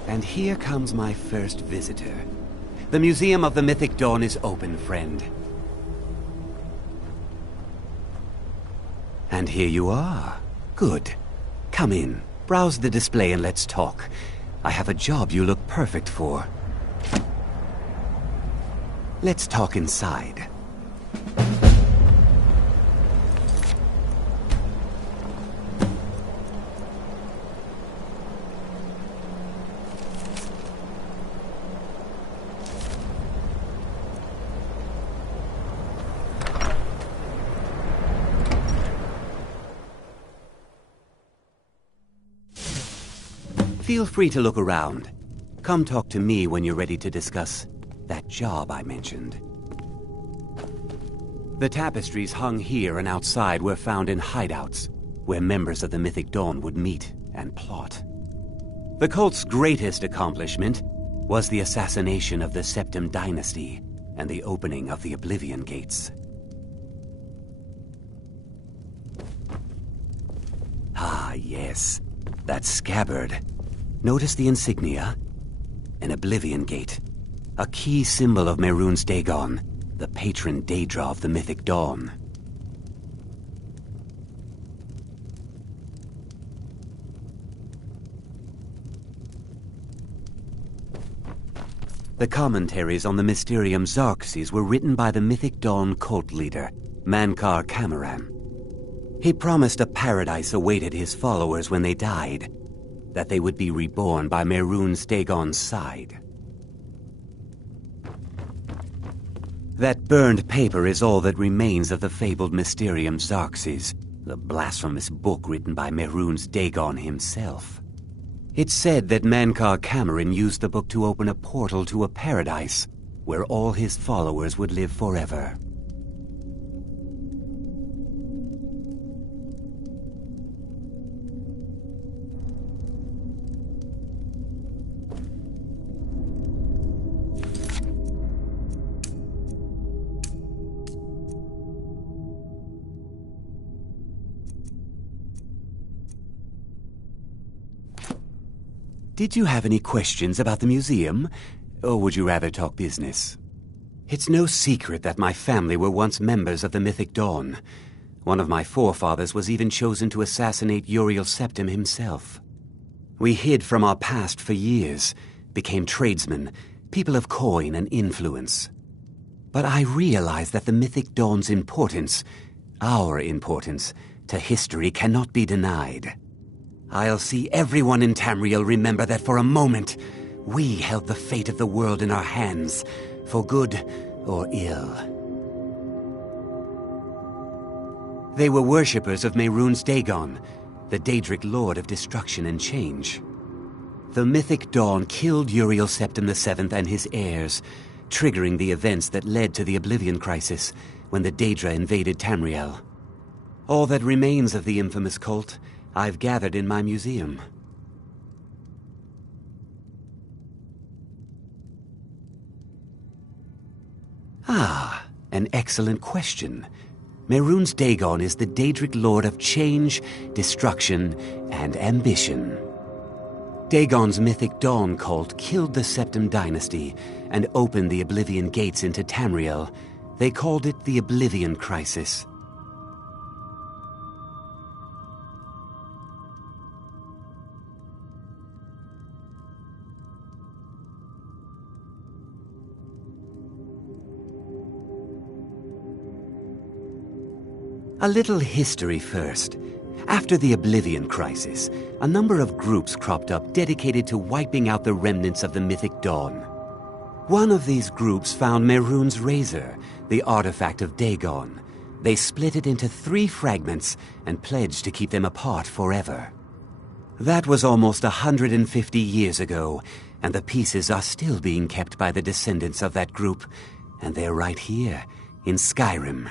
And here comes my first visitor. The Museum of the Mythic Dawn is open, friend. And here you are. Good. Come in, browse the display and let's talk. I have a job you look perfect for. Let's talk inside. Feel free to look around. Come talk to me when you're ready to discuss that job I mentioned. The tapestries hung here and outside were found in hideouts, where members of the Mythic Dawn would meet and plot. The cult's greatest accomplishment was the assassination of the Septim Dynasty and the opening of the Oblivion Gates. Ah, yes, that scabbard. Notice the insignia? An Oblivion Gate, a key symbol of Mehrunes Dagon, the patron Daedra of the Mythic Dawn. The commentaries on the Mysterium Xarxes were written by the Mythic Dawn cult leader, Mankar Camoran. He promised a paradise awaited his followers when they died, that they would be reborn by Mehrunes Dagon's side. That burned paper is all that remains of the fabled Mysterium Xarxes, the blasphemous book written by Mehrunes Dagon himself. It's said that Mankar Camoran used the book to open a portal to a paradise where all his followers would live forever. Did you have any questions about the museum, or would you rather talk business? It's no secret that my family were once members of the Mythic Dawn. One of my forefathers was even chosen to assassinate Uriel Septim himself. We hid from our past for years, became tradesmen, people of coin and influence. But I realized that the Mythic Dawn's importance, our importance, to history cannot be denied. I'll see everyone in Tamriel remember that for a moment, we held the fate of the world in our hands, for good or ill. They were worshippers of Mehrunes Dagon, the Daedric Lord of Destruction and Change. The Mythic Dawn killed Uriel Septim VII and his heirs, triggering the events that led to the Oblivion Crisis when the Daedra invaded Tamriel. All that remains of the infamous cult I've gathered in my museum. Ah, an excellent question. Mehrunes Dagon is the Daedric Lord of Change, Destruction, and Ambition. Dagon's Mythic Dawn cult killed the Septim Dynasty and opened the Oblivion Gates into Tamriel. They called it the Oblivion Crisis. A little history first. After the Oblivion Crisis, a number of groups cropped up dedicated to wiping out the remnants of the Mythic Dawn. One of these groups found Mehrunes' Razor, the artifact of Dagon. They split it into 3 fragments and pledged to keep them apart forever. That was almost 150 years ago, and the pieces are still being kept by the descendants of that group, and they're right here, in Skyrim.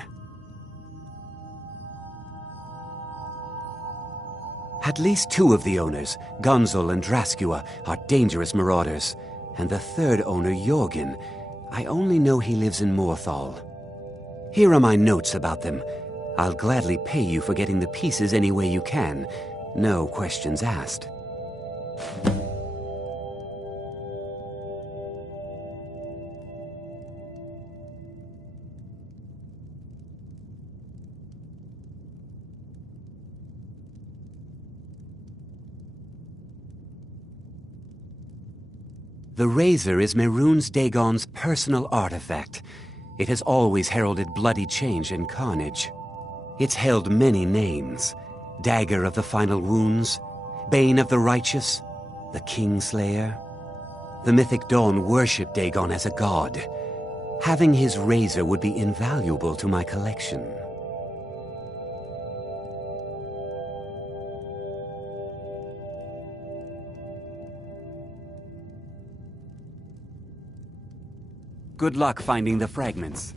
At least 2 of the owners, Gunzel and Draskua, are dangerous marauders, and the 3rd owner, Jorgen, I only know he lives in Morthal. Here are my notes about them. I'll gladly pay you for getting the pieces any way you can. No questions asked. The razor is Mehrunes Dagon's personal artifact. It has always heralded bloody change and carnage. It's held many names. Dagger of the Final Wounds, Bane of the Righteous, the Kingslayer. The Mythic Dawn worshipped Dagon as a god. Having his razor would be invaluable to my collection. Good luck finding the fragments.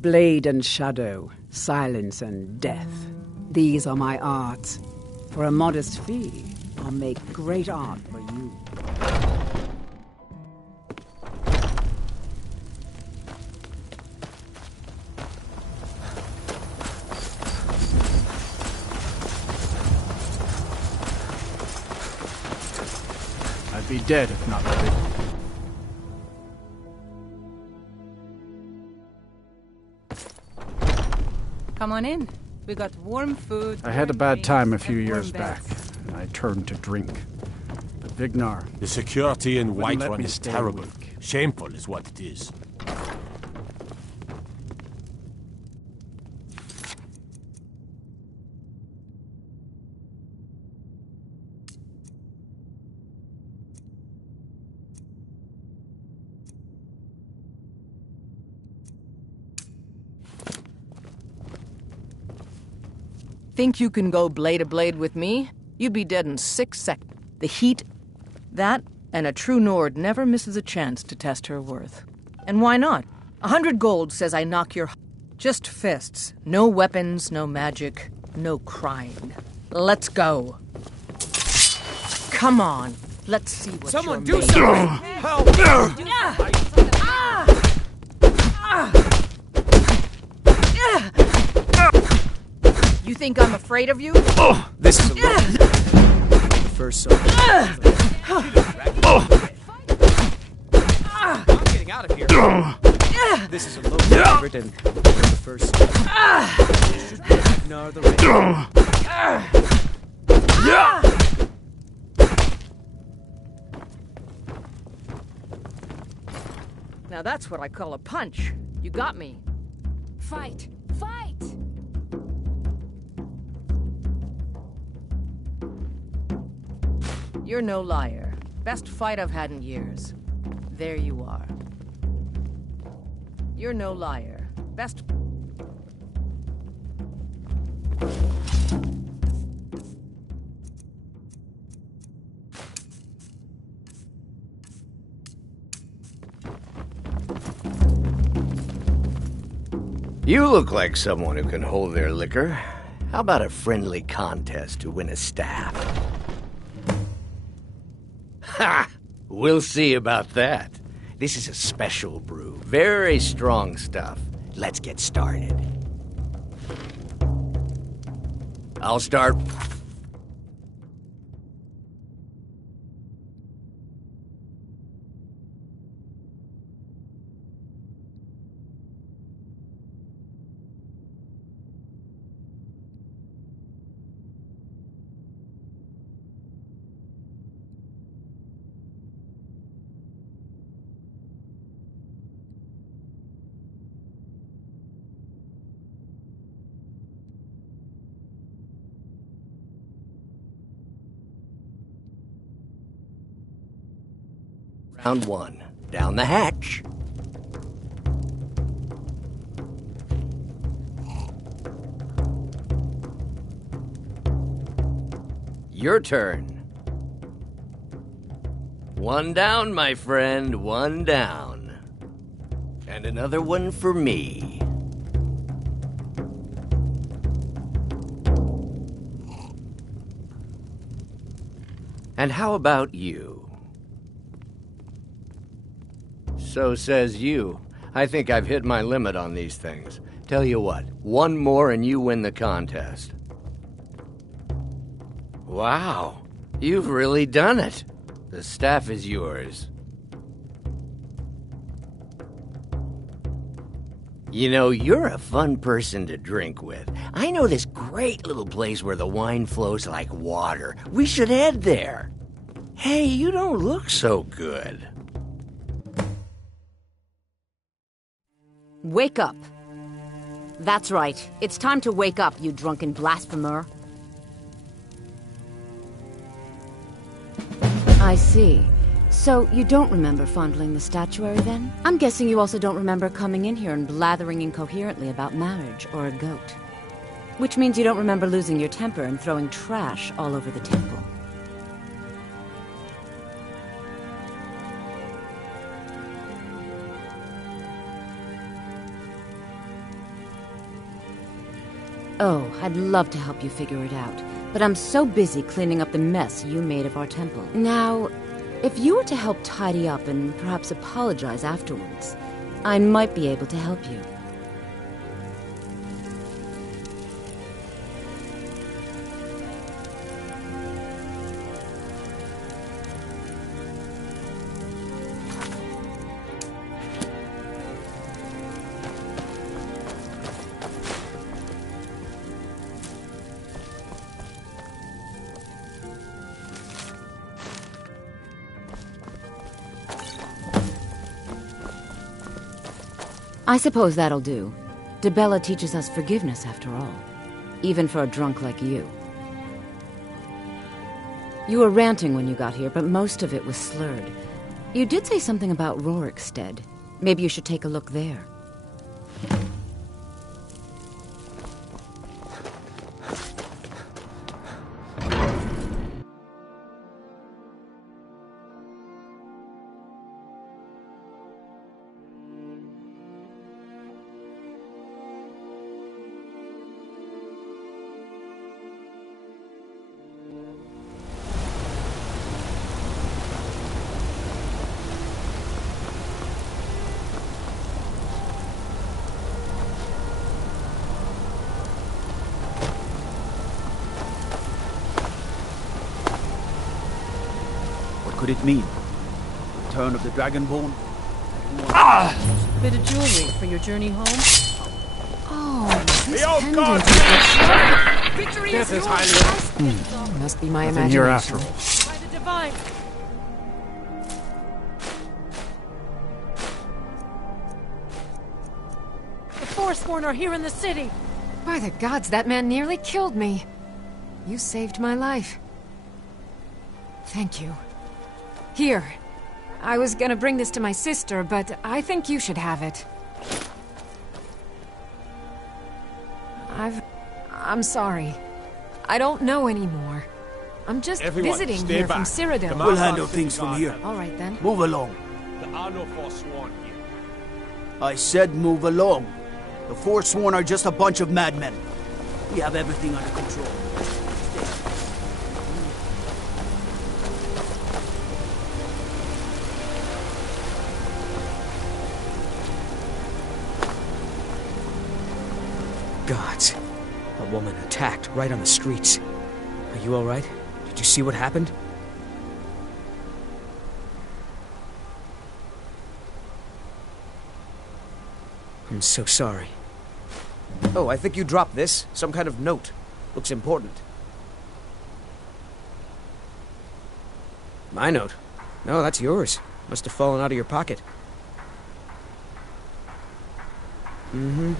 Blade and shadow, silence and death. These are my arts. For a modest fee, I'll make great art for you. I'd be dead if not for it. Come on in. We got warm food. I had a bad time a few years back, and I turned to drink. But Vignar... The security in wouldn't let Whiterun me is stay terrible. awake. Shameful is what it is. Think you can go blade to blade with me? You'd be dead in 6 seconds. The heat, that, and a true Nord never misses a chance to test her worth. And why not? 100 gold says I knock your... Just fists. No weapons, no magic, no crying. Let's go. Come on. Let's see what Someone you're do made something! of. Help! You think I'm afraid of you? This is a the first soldier. I'm getting out of here. This is a low favorite and the first Ragnar the Now that's what I call a punch. You got me. Fight! Fight! You're no liar. Best fight I've had in years. There you are. You're no liar. Best... You look like someone who can hold their liquor. How about a friendly contest to win a staff? Ha! We'll see about that. This is a special brew. Very strong stuff. Let's get started. I'll start... Round 1. Down the hatch. Your turn. 1 down, my friend. 1 down. And another one for me. And how about you? So says you. I think I've hit my limit on these things. Tell you what, 1 more and you win the contest. Wow, you've really done it. The staff is yours. You know, you're a fun person to drink with. I know this great little place where the wine flows like water. We should head there. Hey, you don't look so good. Wake up. That's right. It's time to wake up, you drunken blasphemer. I see. So, you don't remember fondling the statuary, then? I'm guessing you also don't remember coming in here and blathering incoherently about marriage or a goat. Which means you don't remember losing your temper and throwing trash all over the temple. Oh, I'd love to help you figure it out, but I'm so busy cleaning up the mess you made of our temple. Now, if you were to help tidy up and perhaps apologize afterwards, I might be able to help you. I suppose that'll do. Dibella teaches us forgiveness, after all. Even for a drunk like you. You were ranting when you got here, but most of it was slurred. You did say something about Rorikstead. Maybe you should take a look there. Could it mean? Return of the Dragonborn? Bit of jewelry for your journey home? Oh, this pendant. Victory This is is yours! Must be my Nothing imagination. here after all. By the divine! The Forsworn are here in the city! By the gods, that man nearly killed me. You saved my life. Thank you. Here. I was gonna bring this to my sister, but I think you should have it. I'm sorry. I don't know anymore. I'm just visiting here from Cyrodiil. We'll handle things from here. All right, then. Move along. There are no Forsworn here. I said move along. The Forsworn are just a bunch of madmen. We have everything under control. Gods. A woman attacked right on the streets. Are you alright? Did you see what happened? I'm so sorry. Oh, I think you dropped this. Some kind of note. Looks important. My note? No, that's yours. Must have fallen out of your pocket. Mm-hmm.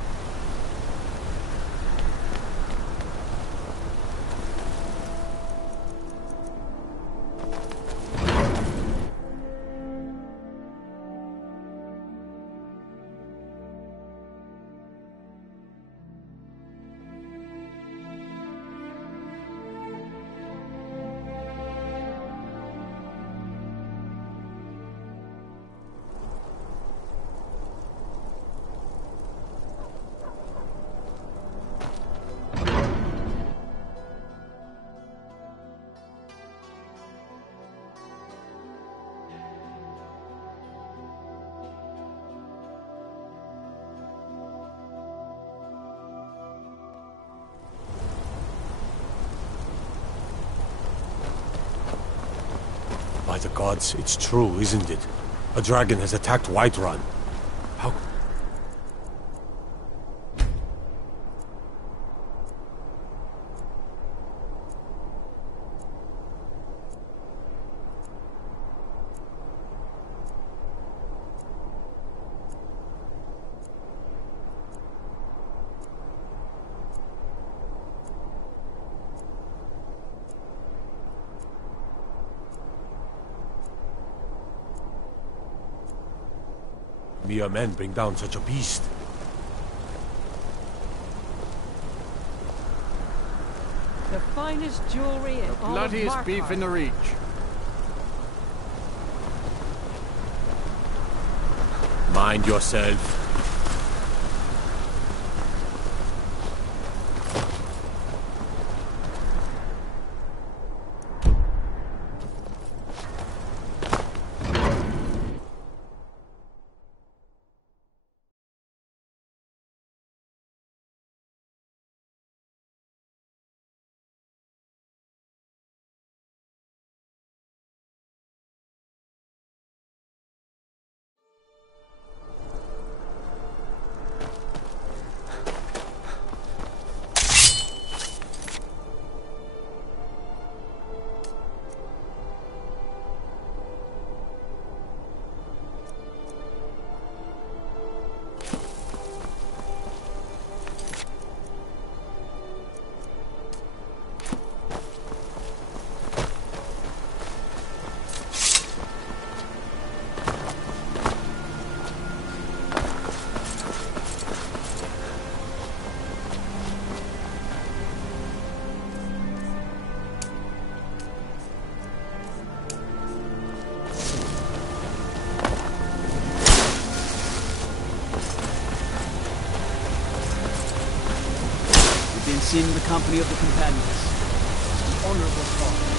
By the gods, it's true, isn't it? A dragon has attacked Whiterun. How... mere men bring down such a beast? The finest jewelry in all of Bloodiest beef Markarth. in the Reach. Mind yourself. It's in the company of the companions. It's an honorable cause.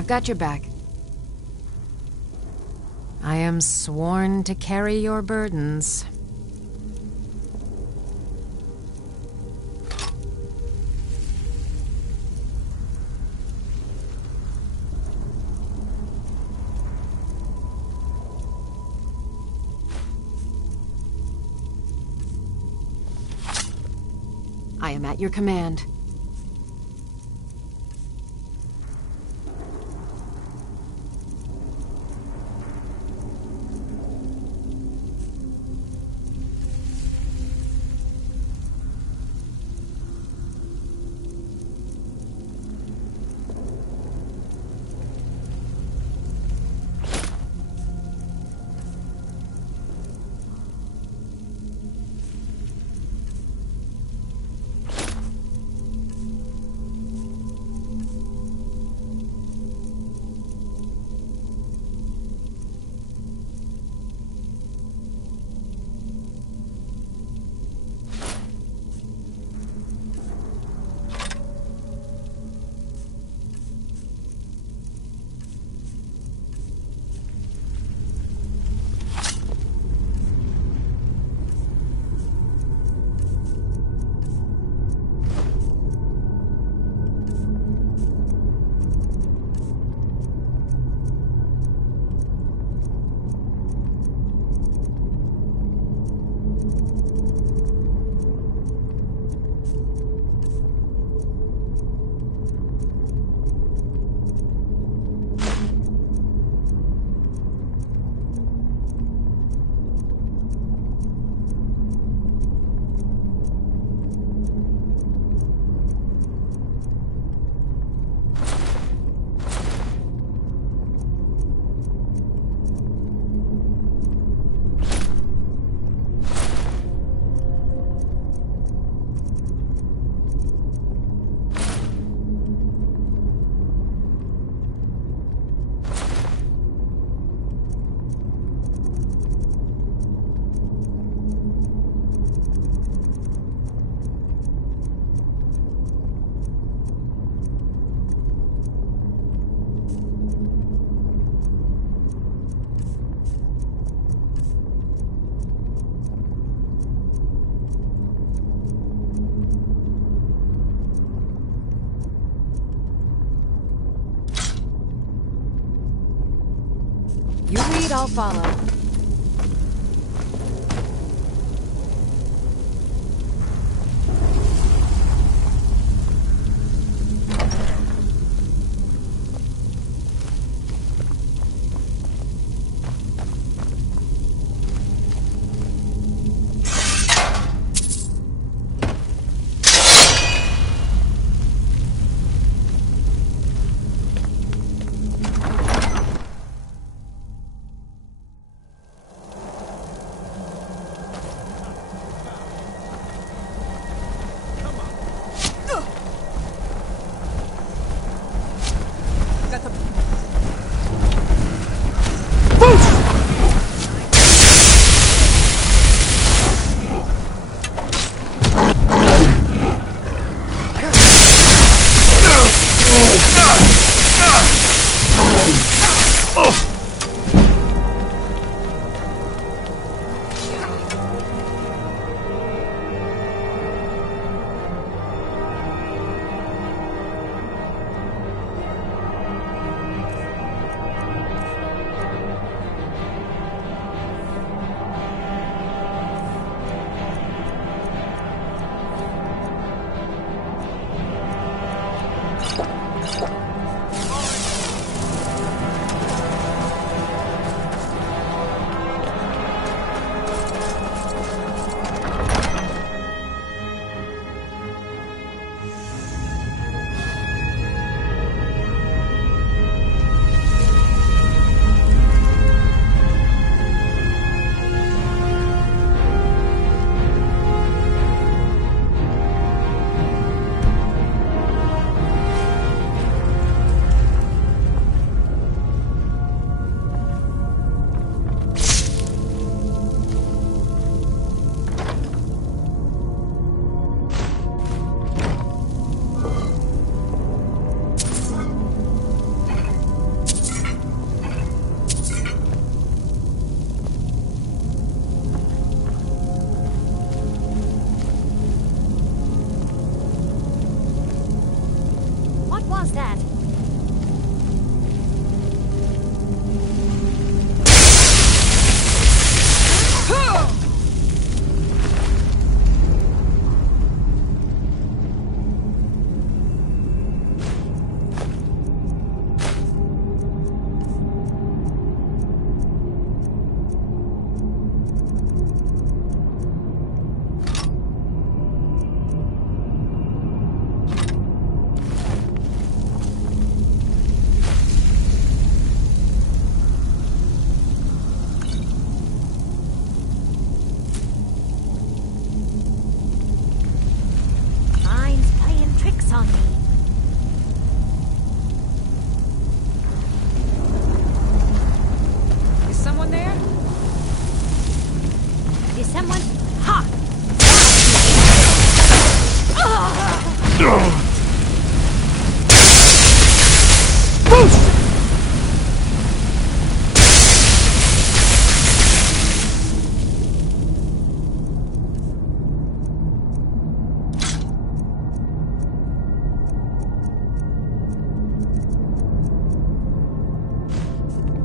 I've got your back. I am sworn to carry your burdens. I am at your command. You lead, I'll follow.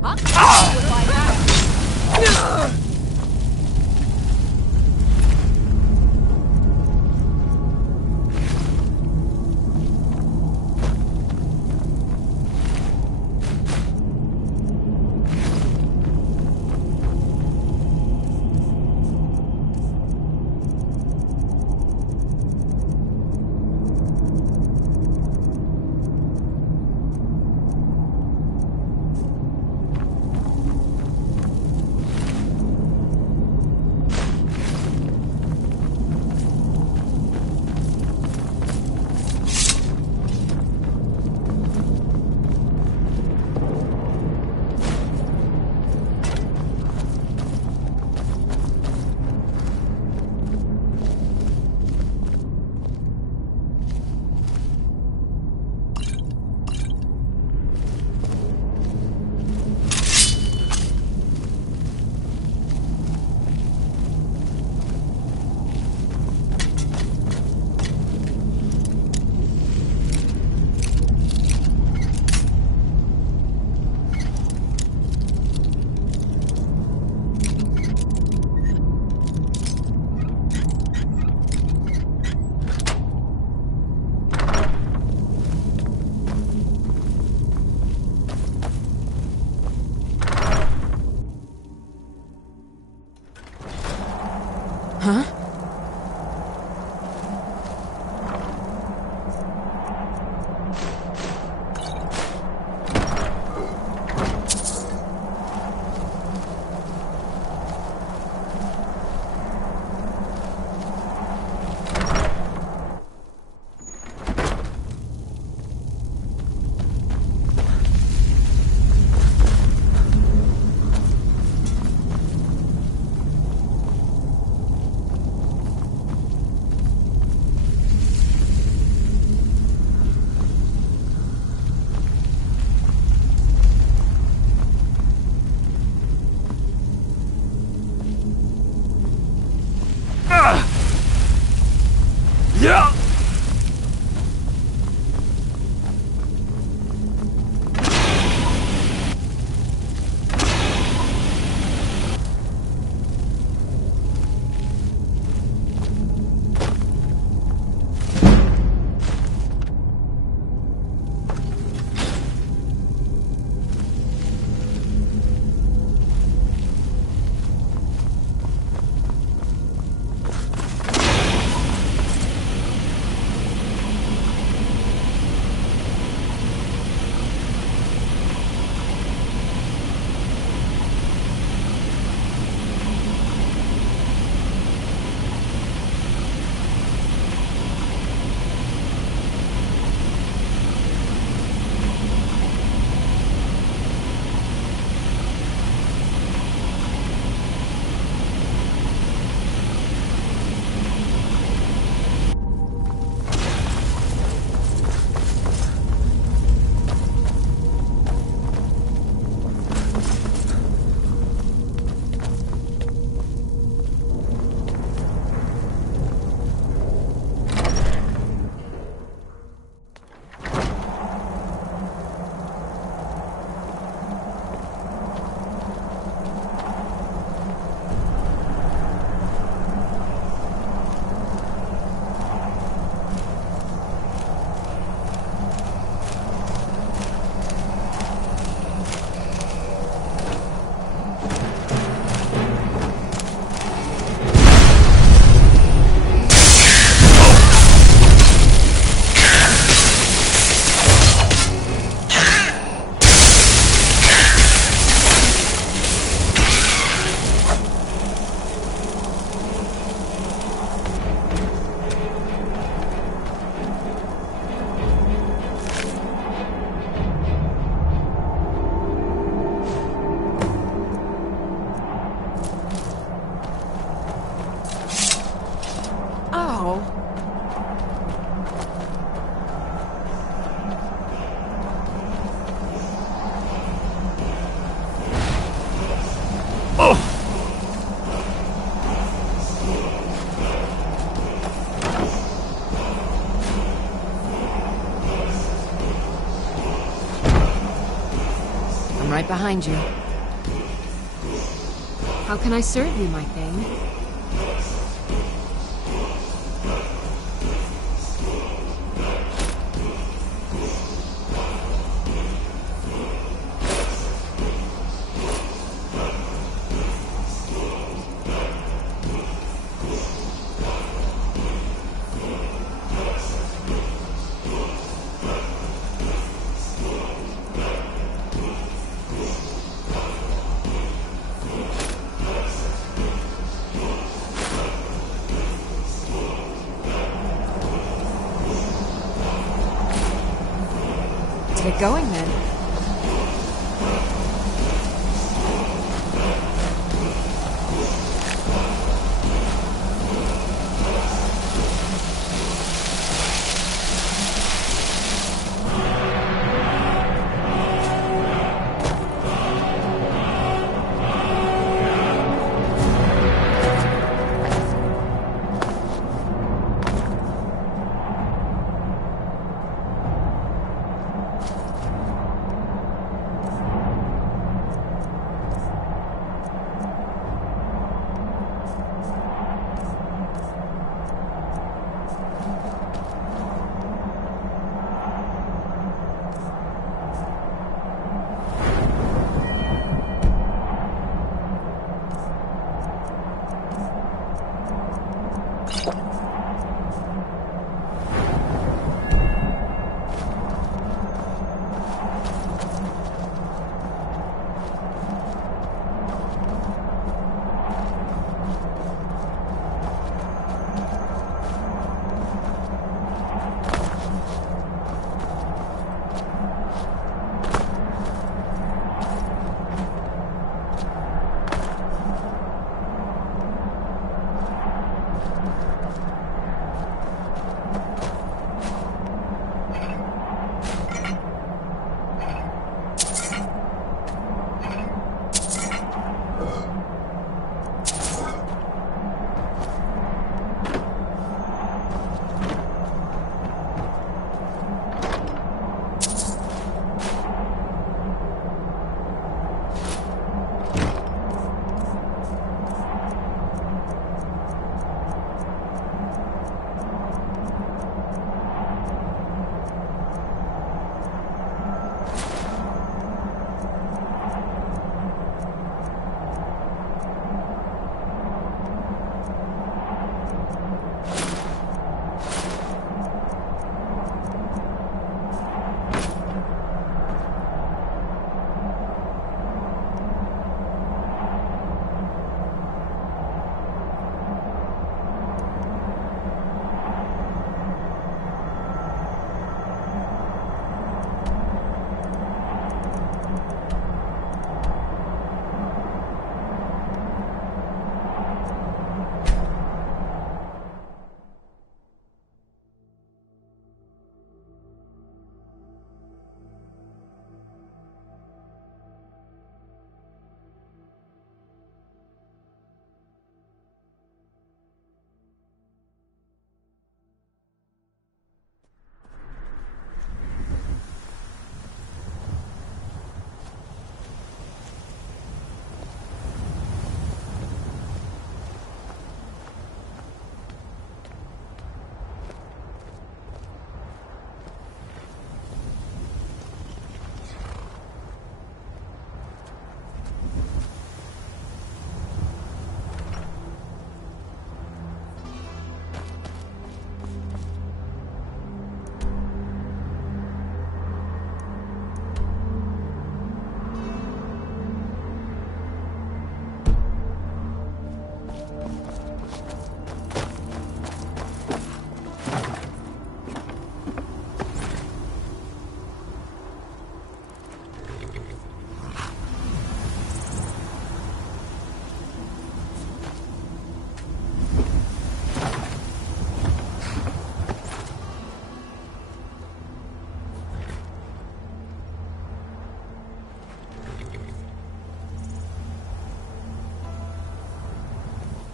I'll kill you if I have. I'm right behind you. How can I serve you, my thing? Get going then.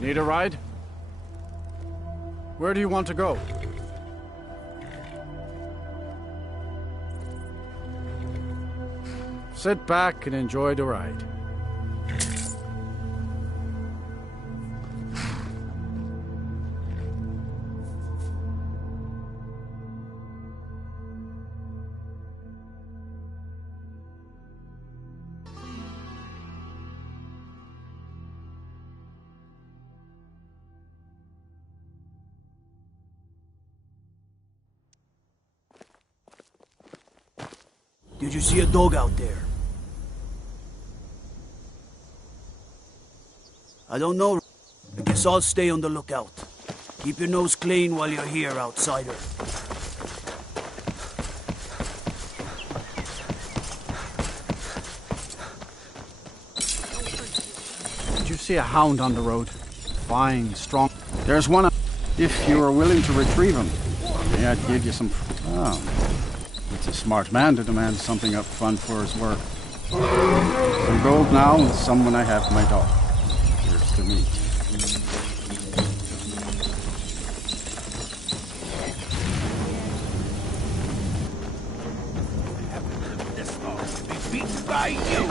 Need a ride? Where do you want to go? Sit back and enjoy the ride. Did you see a dog out there? I don't know. I guess I'll stay on the lookout. Keep your nose clean while you're here, outsider. Did you see a hound on the road? Fine, strong. There's one. If you are willing to retrieve him, may I give you some... Oh. It's a smart man to demand something up front for his work. Some gold now and some when I have my dog. Here's to me. This dog to be beaten by you.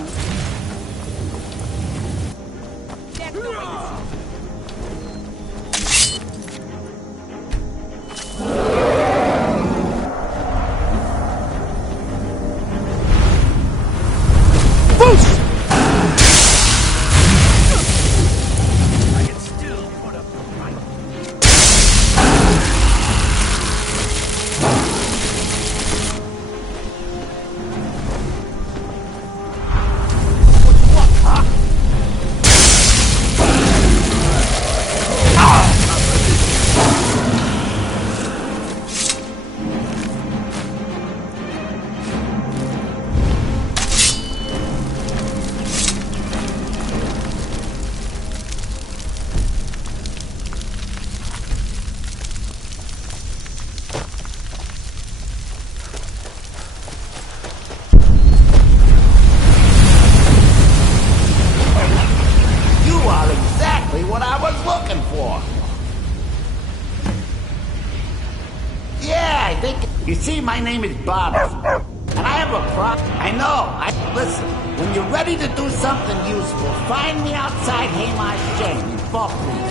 What I was looking for. Yeah, I think... You see, my name is Bob. And I have a problem. I know. Listen, when you're ready to do something useful, find me outside Haymar's Shane in Falkland.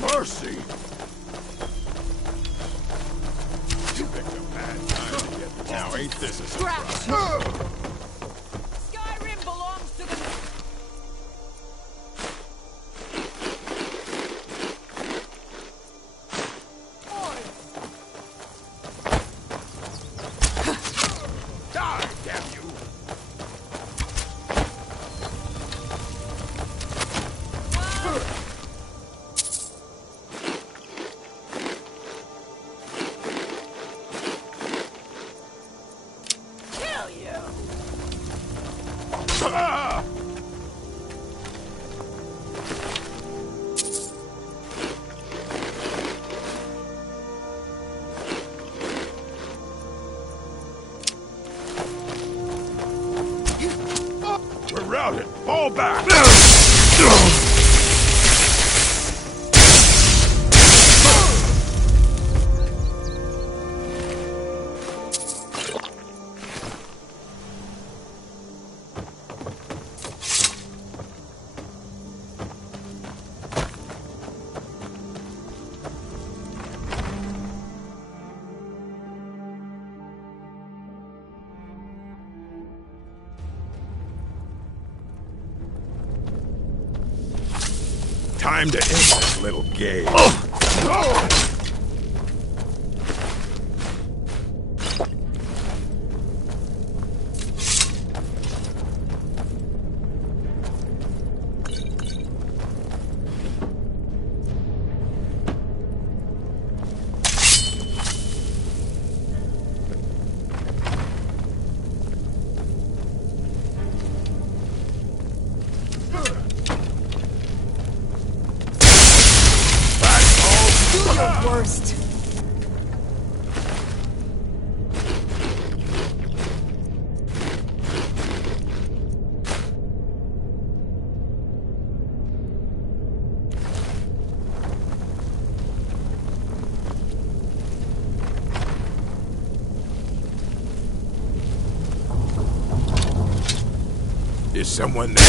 Mercy! You picked a bad time to get... Now ain't this a surprise? Skyrim belongs to the... Die, damn you! We're routed! Fall back! Time to end this little game. Worst. Is someone there?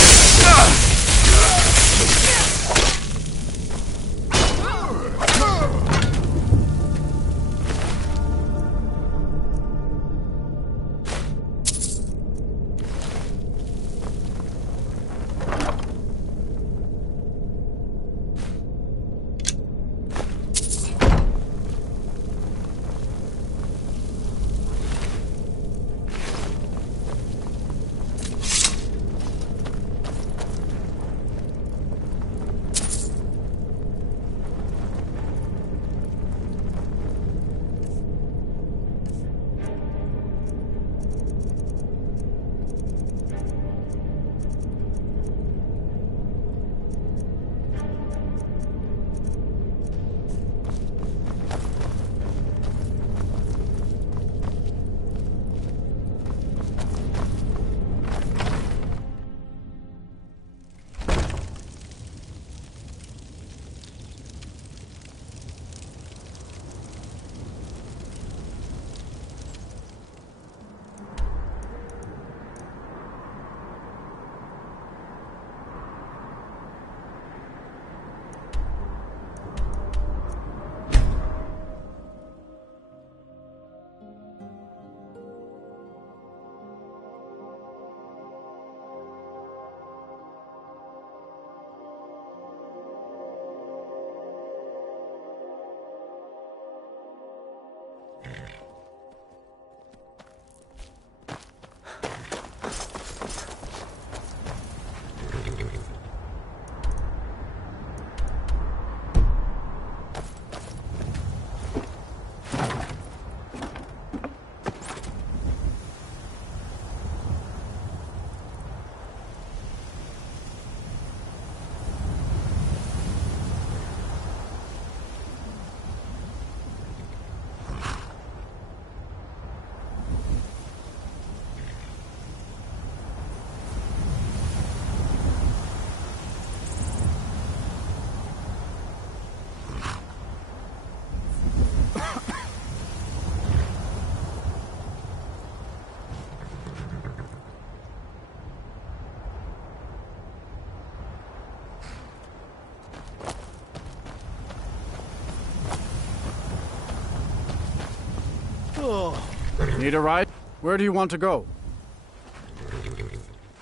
Need a ride? Where do you want to go?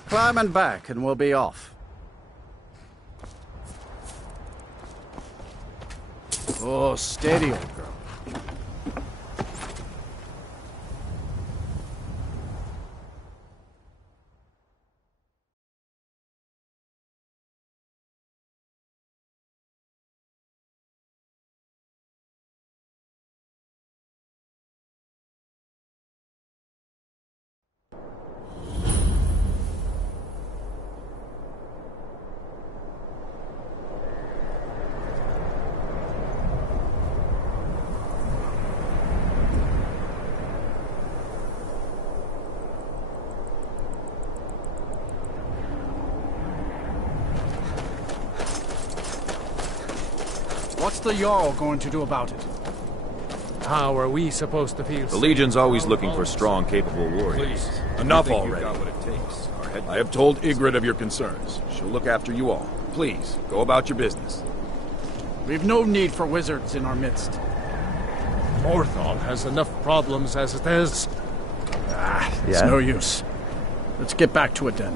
Climb and back, and we'll be off. Oh, steady, old girl. What's the Jarl going to do about it? How are we supposed to feel? The Legion's always looking for strong, capable warriors. Enough already. I have told Ygritte of your concerns. She'll look after you all. Please, go about your business. We've no need for wizards in our midst. Morthal has enough problems as it is. It's no use. Let's get back to it then.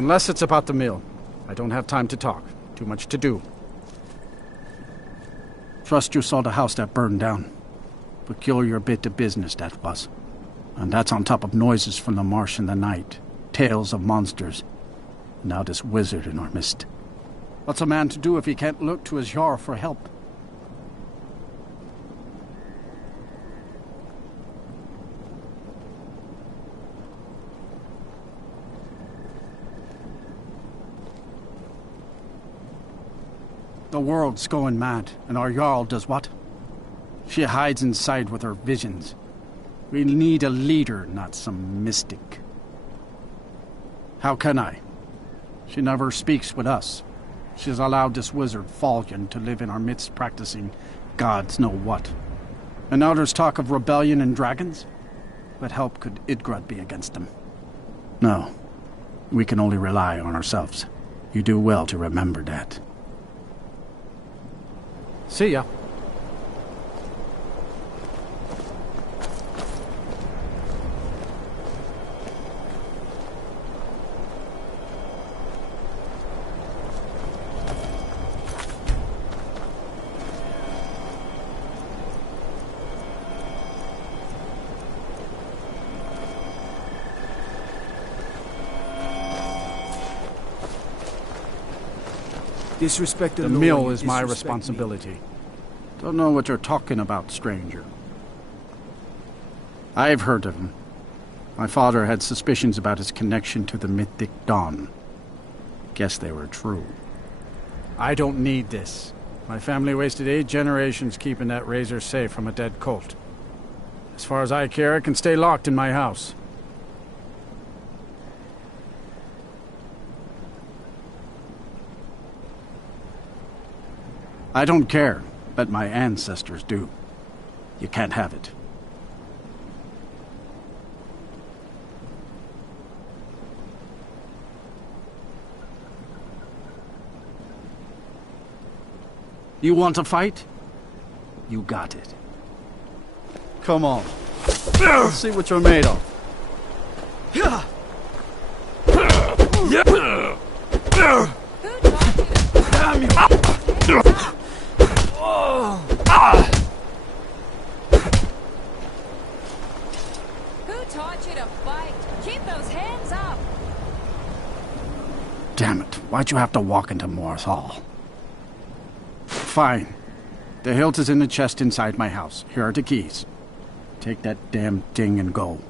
Unless it's about the mill. I don't have time to talk. Too much to do. Trust you saw the house that burned down. Peculiar bit of business, that was. And that's on top of noises from the marsh in the night. Tales of monsters. Now this wizard in our midst. What's a man to do if he can't look to his Jarl for help? The world's going mad, and our Jarl does what? She hides inside with her visions. We need a leader, not some mystic. How can I? She never speaks with us. She's allowed this wizard, Falcon, to live in our midst practicing gods know what. And now there's talk of rebellion and dragons? What help could Idgrod be against them? No. We can only rely on ourselves. You do well to remember that. See ya. Disrespect the mill is my responsibility. Don't know what you're talking about, stranger. I've heard of him. My father had suspicions about his connection to the mythic Dawn. Guess they were true. I don't need this. My family wasted 8 generations keeping that razor safe from a dead cult. As far as I care, it can stay locked in my house. I don't care, but my ancestors do. You can't have it. You want to fight? You got it. Come on. Let's see what you're made of. Damn you! Who taught you to fight? Keep those hands up! Damn it. Why'd you have to walk into Morris Hall? Fine. The hilt is in the chest inside my house. Here are the keys. Take that damn thing and go.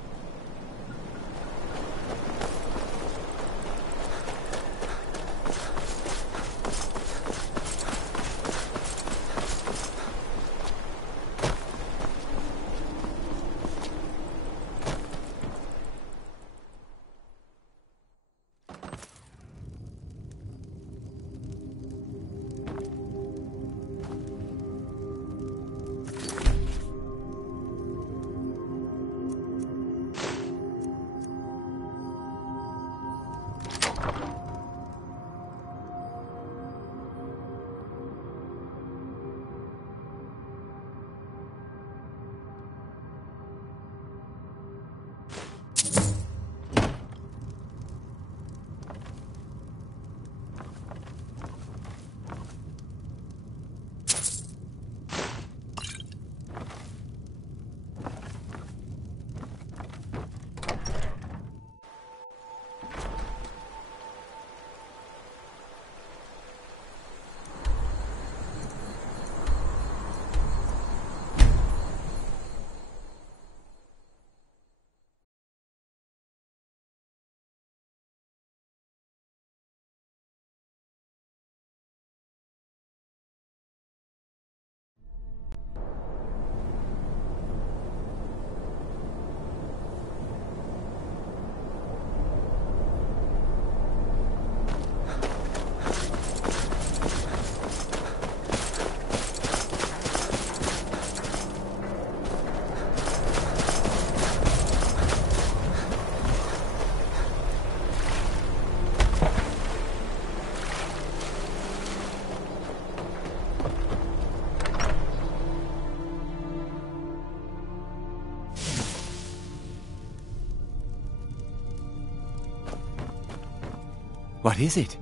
What is it?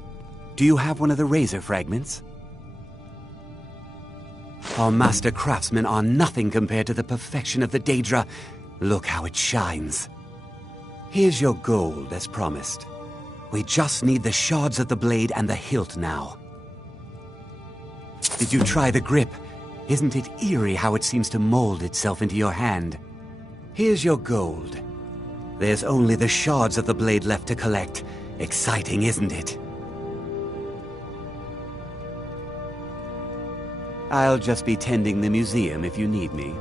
Do you have one of the razor fragments? Our master craftsmen are nothing compared to the perfection of the Daedra. Look how it shines. Here's your gold, as promised. We just need the shards of the blade and the hilt now. Did you try the grip? Isn't it eerie how it seems to mold itself into your hand? Here's your gold. There's only the shards of the blade left to collect. Exciting, isn't it? I'll just be tending the museum if you need me.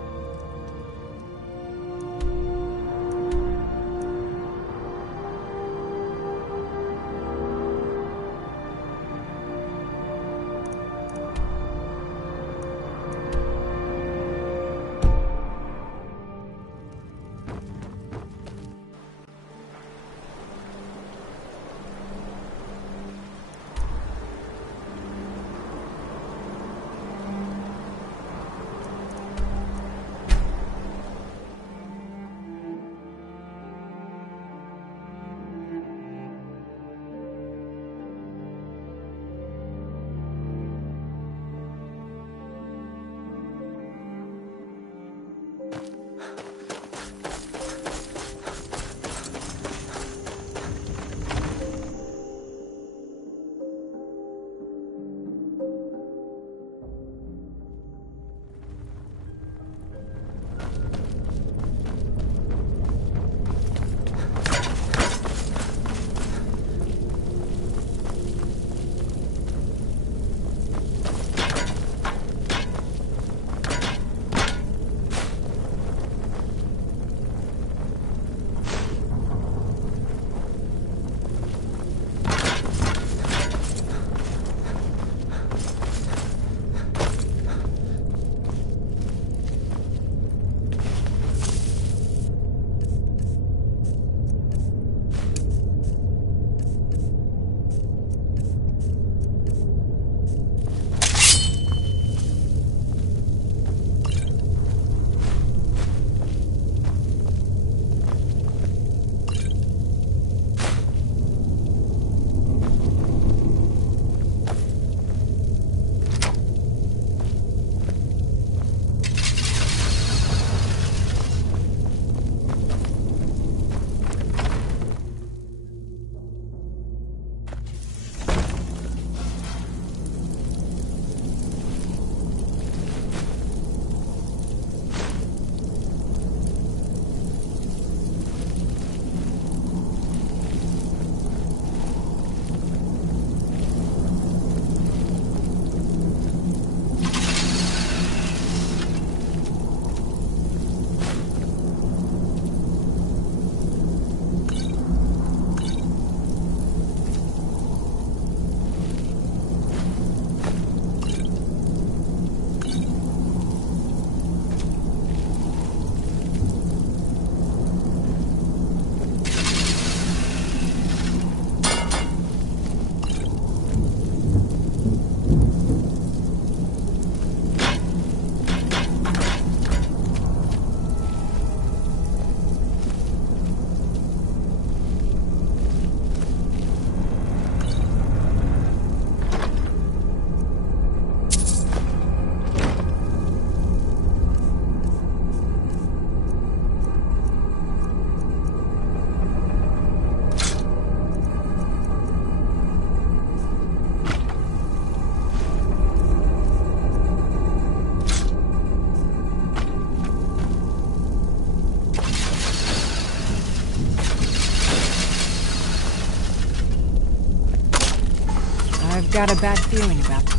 I've got a bad feeling about this.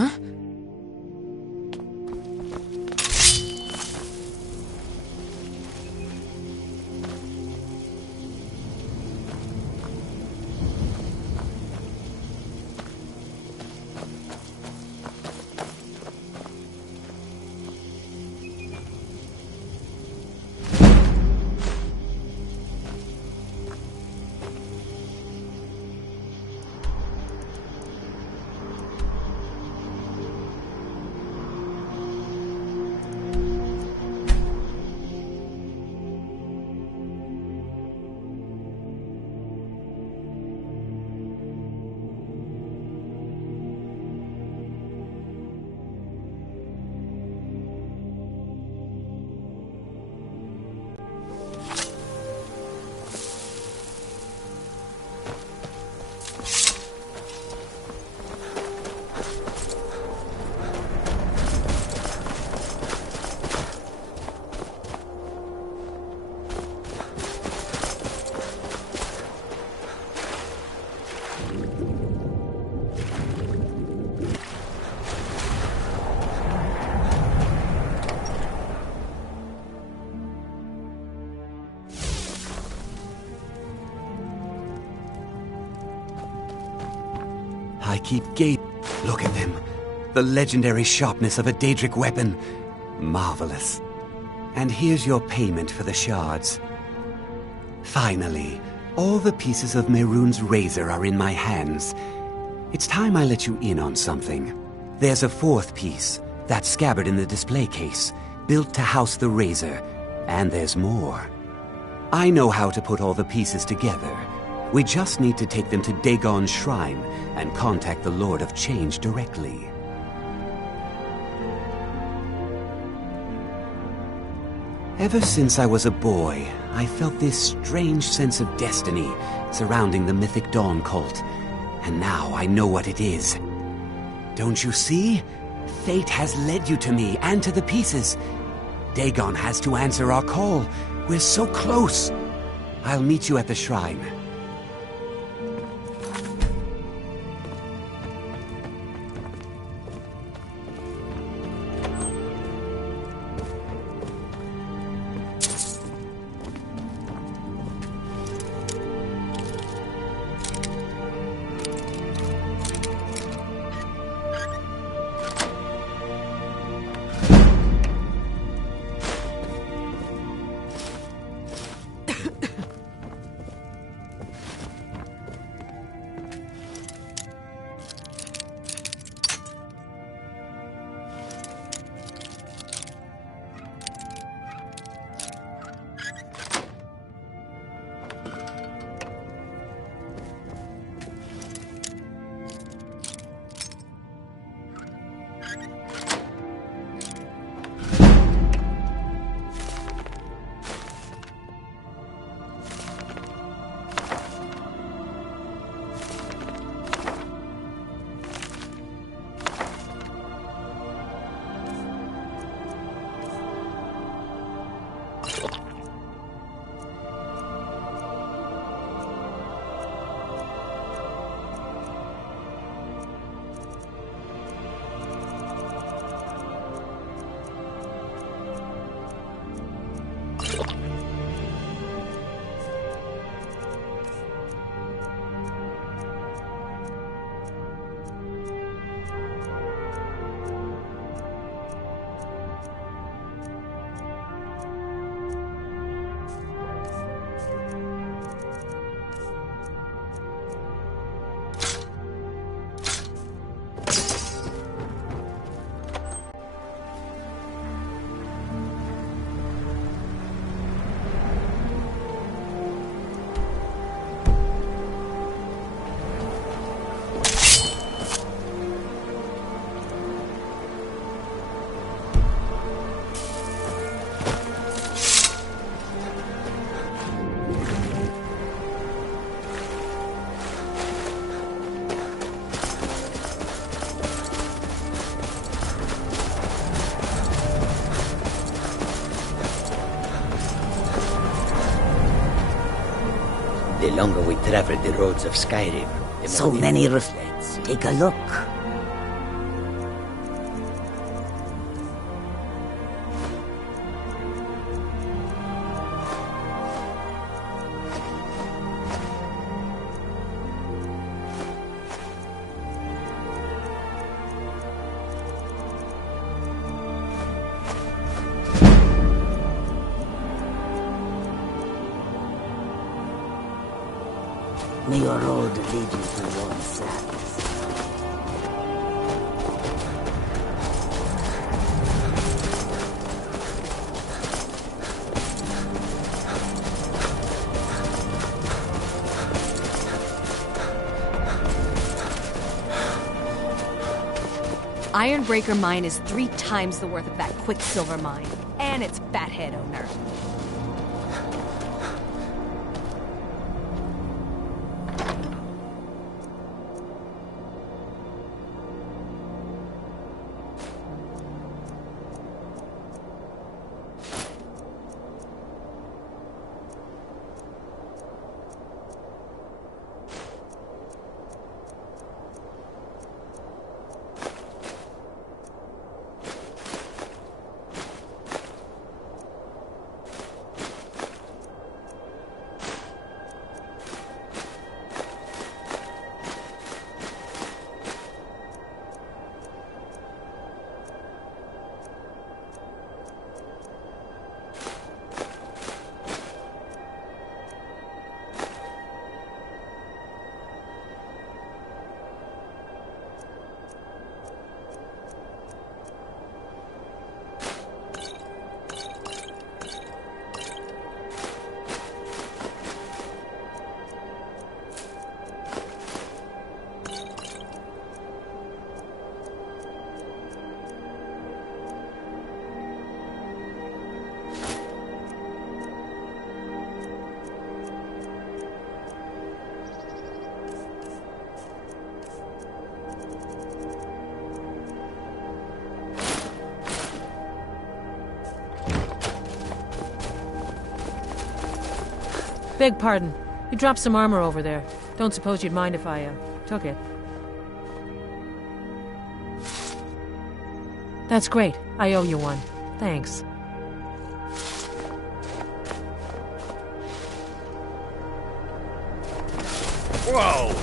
Huh? I keep gazing. Look at them. The legendary sharpness of a Daedric weapon. Marvelous. And here's your payment for the shards. Finally, all the pieces of Mehrunes' razor are in my hands. It's time I let you in on something. There's a fourth piece, that scabbard in the display case, built to house the razor. And there's more. I know how to put all the pieces together. We just need to take them to Dagon's shrine and contact the Lord of Change directly. Ever since I was a boy, I felt this strange sense of destiny surrounding the Mythic Dawn cult, and now I know what it is. Don't you see? Fate has led you to me and to the pieces. Dagon has to answer our call. We're so close. I'll meet you at the shrine. The longer we travel the roads of Skyrim, the more So many reflects. Take a look. road lead you to one sadness. Ironbreaker Mine is 3 times the worth of that Quicksilver Mine, and its fathead owner. Beg pardon. You dropped some armor over there. Don't suppose you'd mind if I, took it. That's great. I owe you one. Thanks. Whoa!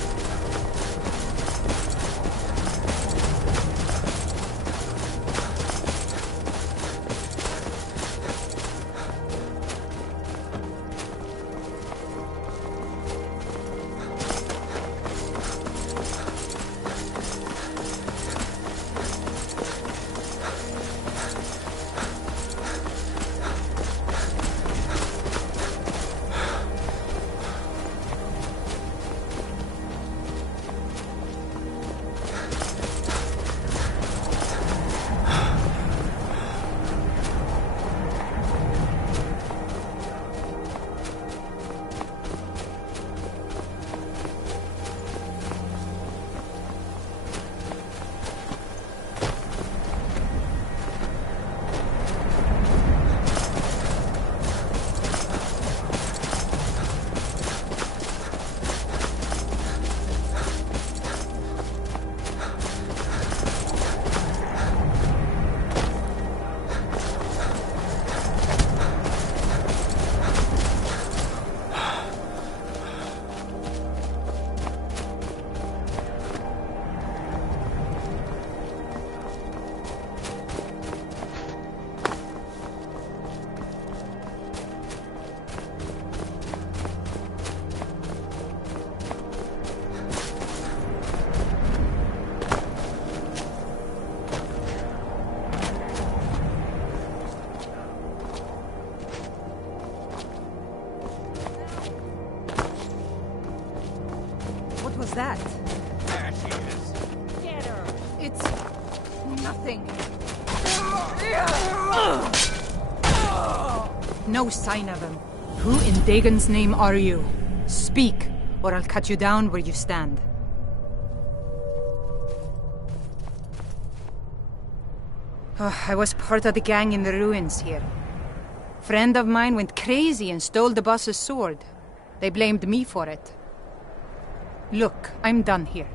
Was that? There she is. Get her. It's nothing. No sign of him. Who in Dagon's name are you? Speak, or I'll cut you down where you stand. Oh, I was part of the gang in the ruins here. Friend of mine went crazy and stole the boss's sword. They blamed me for it. Look, I'm done here.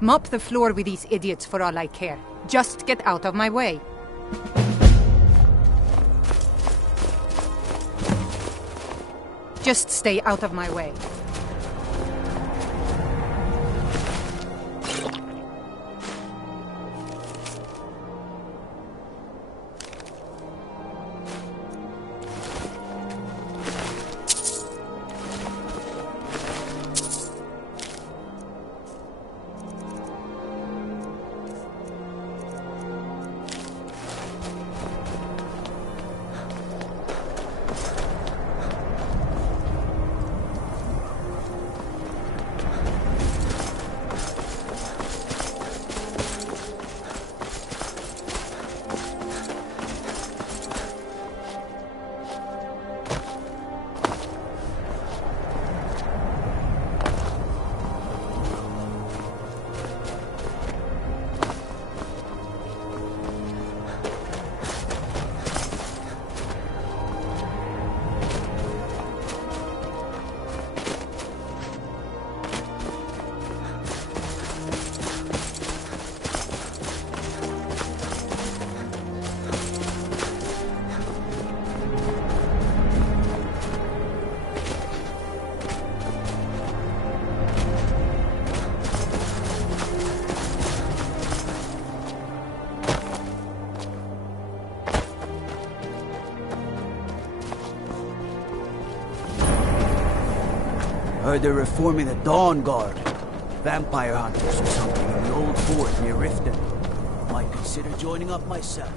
Mop the floor with these idiots for all I care. Just get out of my way. Just stay out of my way. heard they're reforming the Dawn Guard. Vampire hunters or something in the old fort near Riften. Might consider joining up myself.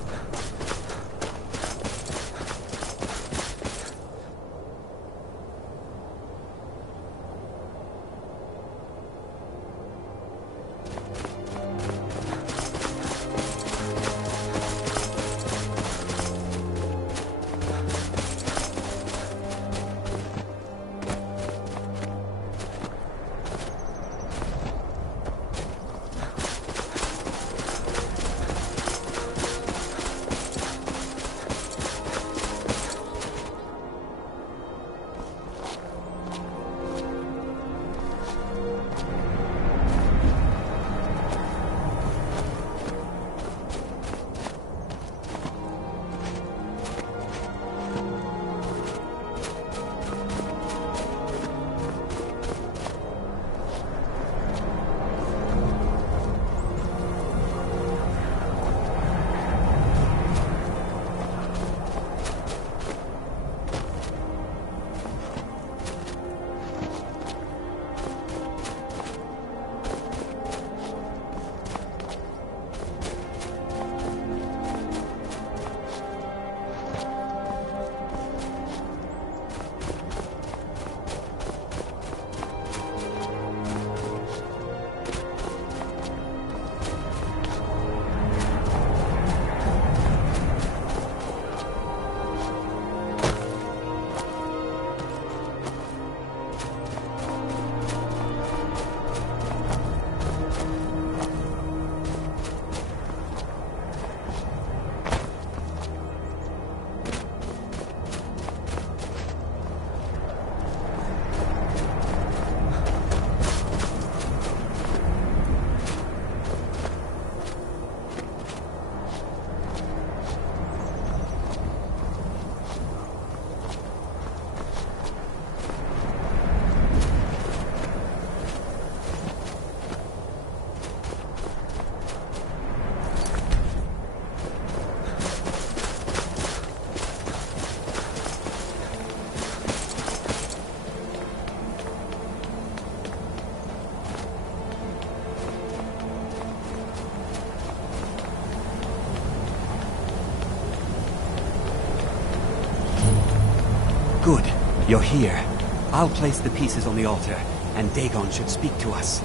Good. You're here. I'll place the pieces on the altar, and Dagon should speak to us.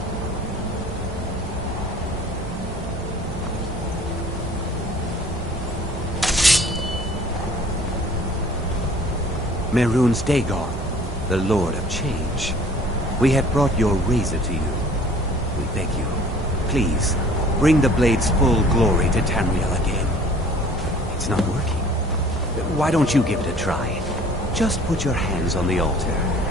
Mehrunes Dagon, the Lord of Change. We have brought your razor to you. We beg you, please, bring the blade's full glory to Tamriel again. It's not working. Why don't you give it a try? Just put your hands on the altar.